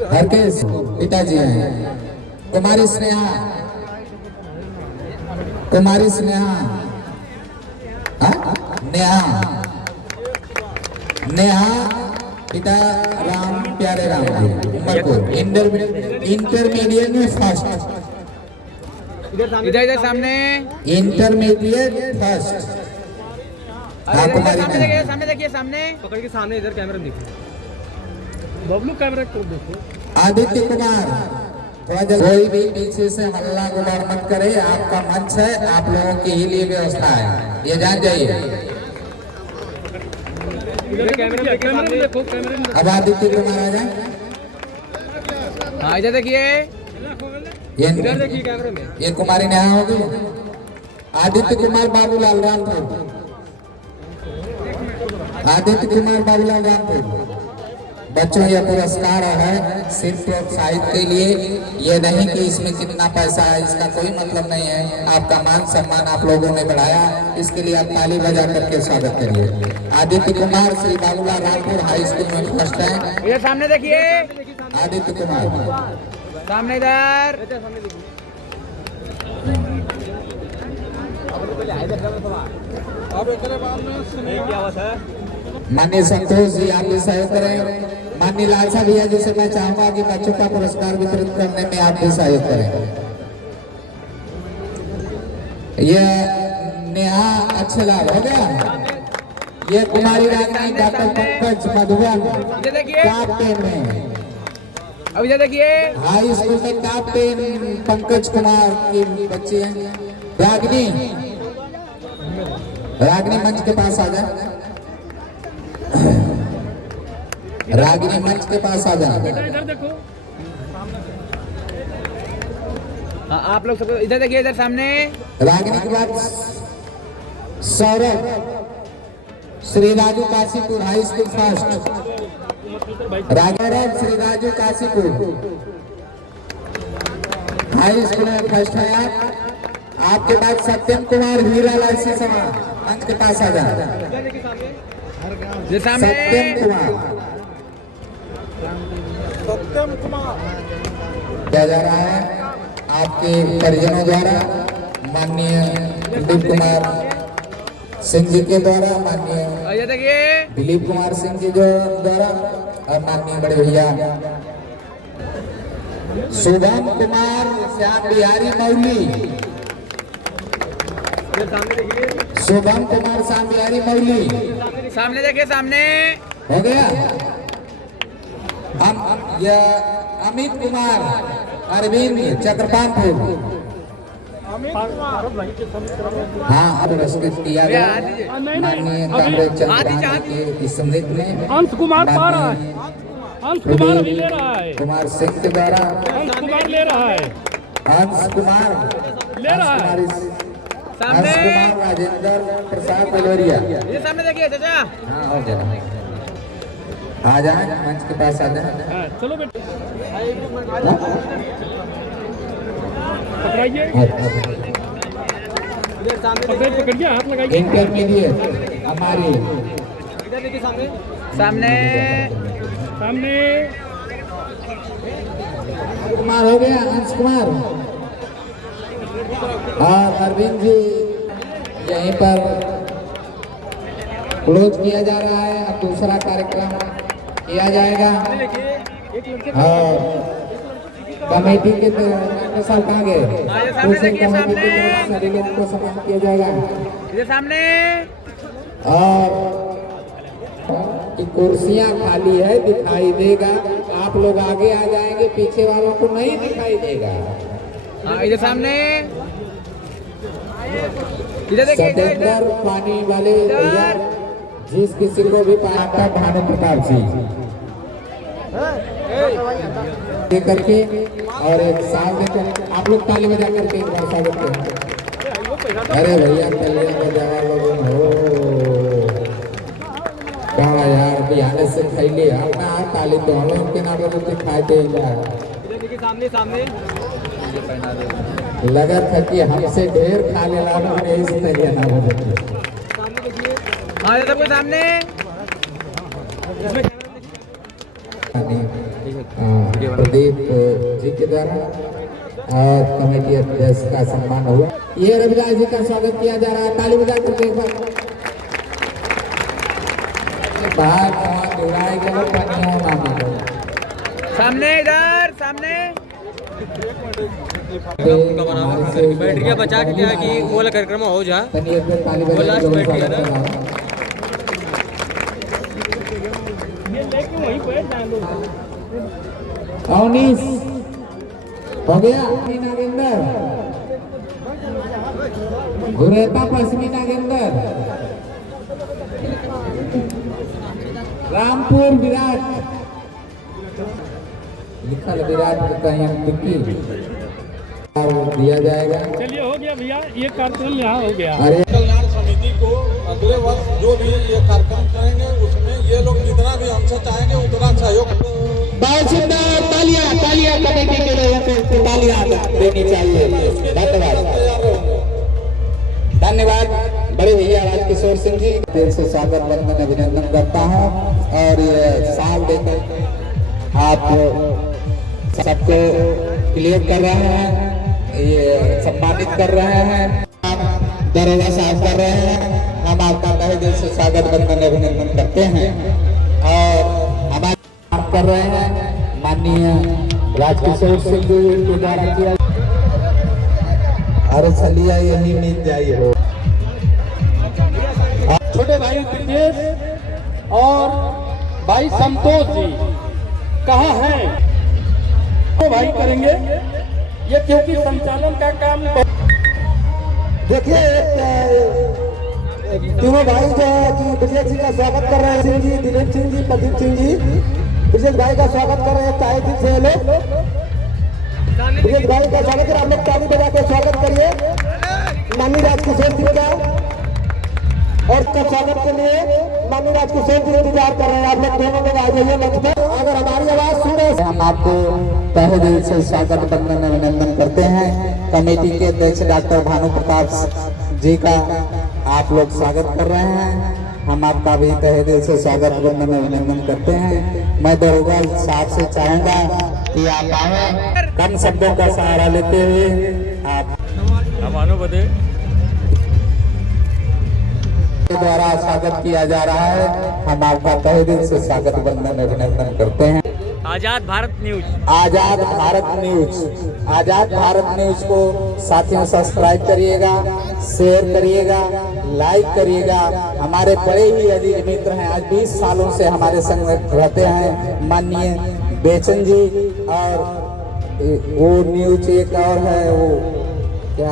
घर के पिताजी हैं कुमारी स्नेहा, कुमारी स्नेहा, नेहा, नेहा पिता राम प्यारे राम उमरपुर, इंटरमीडिएट में फर्स्ट, इधर सामने इंटरमीडिएट फर्स्ट। सामने देखिए, सामने पकड़ के सामने, इधर कैमरा देखिए, बबलू कैमरा को देखो। आदित्य कुमार, थोड़ा जल्दी, कोई भी पीछे से हल्ला गुबार मत करे, आपका मंच है, आप लोगों के ही लिए व्यवस्था है, ये जान जाइए। कैमरा देखो, कैमरा। अब आदित्य कुमार आ जाए। हाँ इधर देखिए, इधर देखिए कैमरे में, ये कुमारी नेहा होगी। आदित्य कुमार बाबूलाल रामपुर, आदित्य कुमार बाबूलाल रामपुर। बच्चों यह पुरस्कार है सिर्फ प्रोत्साहित के लिए, ये नहीं कि इसमें कितना पैसा है, इसका कोई मतलब नहीं है। आपका मान सम्मान आप लोगों ने बढ़ाया, इसके लिए आप ताली बजा करके स्वागत करिए। आदित्य कुमार श्री बाबूलाल रामपुर हाई स्कूल में फर्स्ट है। इधर सामने देखिए, आदित्य कुमार सामने, इधर माननीय संतोष जी आप भी सहयोग करें। माननीय लालसा भैया जी से मैं चाहूंगा कि बच्चों का पुरस्कार वितरित करने में आप भी सहयोग करें। ये नेहा अच्छेलाल हो गया, ये कुमारी रानी डॉक्टर पंकज मधुबन कैप्टन में, अब इधर देखिए, हाई स्कूल में कैप्टन पंकज कुमार की बच्ची है। रागिनी, रागिनी मंच के पास आ जाए, रागिनी मंच के पास आ जाए। इधर देखो, हाँ आप लोग सब इधर देखिए, इधर सामने। रागिनी के बाद Saurabh Shri Raju Kashipur high school first, Raghav Shri Raju Kashipur high school में फर्स्ट है आप। आपके बाद सत्यम कुमार हीरा लाइसी सभा मंच के पास आ जाए। सत्यम कुमार किया जा रहा है आपके परिजनों द्वारा, माननीय दिलीप कुमार सिंह जी के द्वारा, माननीय दिलीप कुमार सिंह जी द्वारा, और माननीय बड़े भैया शुभम कुमार श्याम बिहारी मौली, शुभम कुमार श्याम बिहारी मौली, सामने देखिए, सामने हो गया। अमित कुमार अरविंद चक्रपालपुर, हाँ पुरस्कृत किया गया माननीय कांग्रेस चंद्रकांत के स्मृति में। अंश कुमार पा रहा है, अंश कुमार अभी ले रहा है, कुमार सिंह के द्वारा अंश कुमार ले रहा है, अंश कुमार ले रहा है, अंश कुमार राजेंद्र प्रसाद बलोरिया, ये सामने देखिए चाचा। हाँ हो गया, आ जाए मंच के पास आ जाए। चलो बेटा, पकड़ाइए, पकड़िए, हाथ लगाइए। इंटरमीडिएट हमारी, इधर देखिए, सामने सामने सामने, कुमार हो गया, अंश कुमार और अरविंद जी यहीं पर क्लोज किया जा रहा है। अब दूसरा कार्यक्रम किया जाएगा और कमेटी के साथ कहाँ गए, सभी लोगों को सम्मान किया जाएगा। इधर सामने, और कि कुर्सियां खाली है दिखाई देगा, आप लोग आगे आ जाएंगे, पीछे वालों को नहीं दिखाई देगा। हाँ इधर सामने, इधर देखिए, सतेंद्र पानी वाले भैया, जिस किसी को भी पाता भानु प्रताप सिंह दे करके और एक साल देकर आप लोग ताली बजा करके एक बार स्वागत करें। अरे भैया कल्याण बजा लोगों हो कहा यार बिहार से खैली अपना ताली तो हम लोग के नाम पर खाए थे। सामने सामने लगा था कि हमसे ढेर खा लेना इस तरह ना हो जाए। सामने प्रदीप जी के द्वारा और कमेटी अध्यक्ष का सम्मान हुआ। ये रविदास जी का स्वागत किया जा रहा है, ताली बजा करके एक बार। सामने इधर सामने बैटरी बचा के क्या कि वो वाला कार्यक्रम हो जा वो लास्ट बैटरी है ना अवनीश हो गया। नागेंद्र गुरेता पश्चिमी नागेंद्र रामपुर विराट लिखल विराट कहीं टिक्की दिया जाएगा। चलिए हो गया भैया, ये कार्यक्रम यहाँ हो गया। अरे कल्याण समिति को अगले वर्ष जो भी ये कार्यक्रम करेंगे उसमें ये लोग जितना भी हमसे चाहेंगे उतना सहयोग तालियां तालियां कमेटी के लिए तालियां देनी चाहिए। धन्यवाद बड़े भैया राजकिशोर सिंह जी, दिल से स्वागत बंदन अभिनंदन करता हूँ। और ये साल देकर आप सबको क्लियर कर रहे हैं, ये सम्मानित कर रहे हैं, दरोगा साफ कर रहे हैं। हम आपका तहे दिल से स्वागत बंदन अभिनंदन करते हैं और हमारे कर रहे हैं माननीय राजकिशोर सिंह जी के द्वारा किया। अरे चलिए यही मिल जाइए हो छोटे भाई ब्रजेश और भाई संतोष जी कहाँ हैं? तो भाई करेंगे ये, क्योंकि संचालन का काम देखिए तीनों भाई जो है कि ब्रजेश जी का स्वागत कर रहे हैं, सिंह जी, दिलीप सिंह जी, प्रदीप सिंह जी ब्रजेश भाई का स्वागत कर रहे हैं। ताई जी से लोग ब्रजेश भाई का स्वागत कर, आप लोग ताली बजा के स्वागत करिए माननीय राजकिशोर सिंह का। और का स्वागत के लिए माननीय राजकिशोर जी इंतजार कर रहे हैं। आप लोग दोनों लोग आ जाइए मंच पे। अगर हमारी आवाज सुन रहे हम आपको तहे दिल से स्वागत बंदन अभिनंदन करते हैं। कमेटी के अध्यक्ष डॉक्टर भानु प्रताप जी का आप लोग स्वागत कर रहे हैं। हम आपका भी तहे दिल से स्वागत बंदन अभिनंदन करते हैं। मैं दरोगा साहब से चाहूंगा कि आप आए, कम शब्दों का सहारा लेते हुए आप द्वारा स्वागत किया जा रहा है। हम आपका तहे दिल से स्वागत बंदन अभिनंदन करते हैं। आजाद भारत न्यूज, आजाद भारत न्यूज, आजाद भारत न्यूज को साथियों सब्सक्राइब करिएगा, शेयर करिएगा, लाइक करिएगा। हमारे बड़े ही अधिक मित्र हैं, आज 20 सालों से हमारे संग रहते हैं माननीय बेचन जी। और वो न्यूज एक और है, वो क्या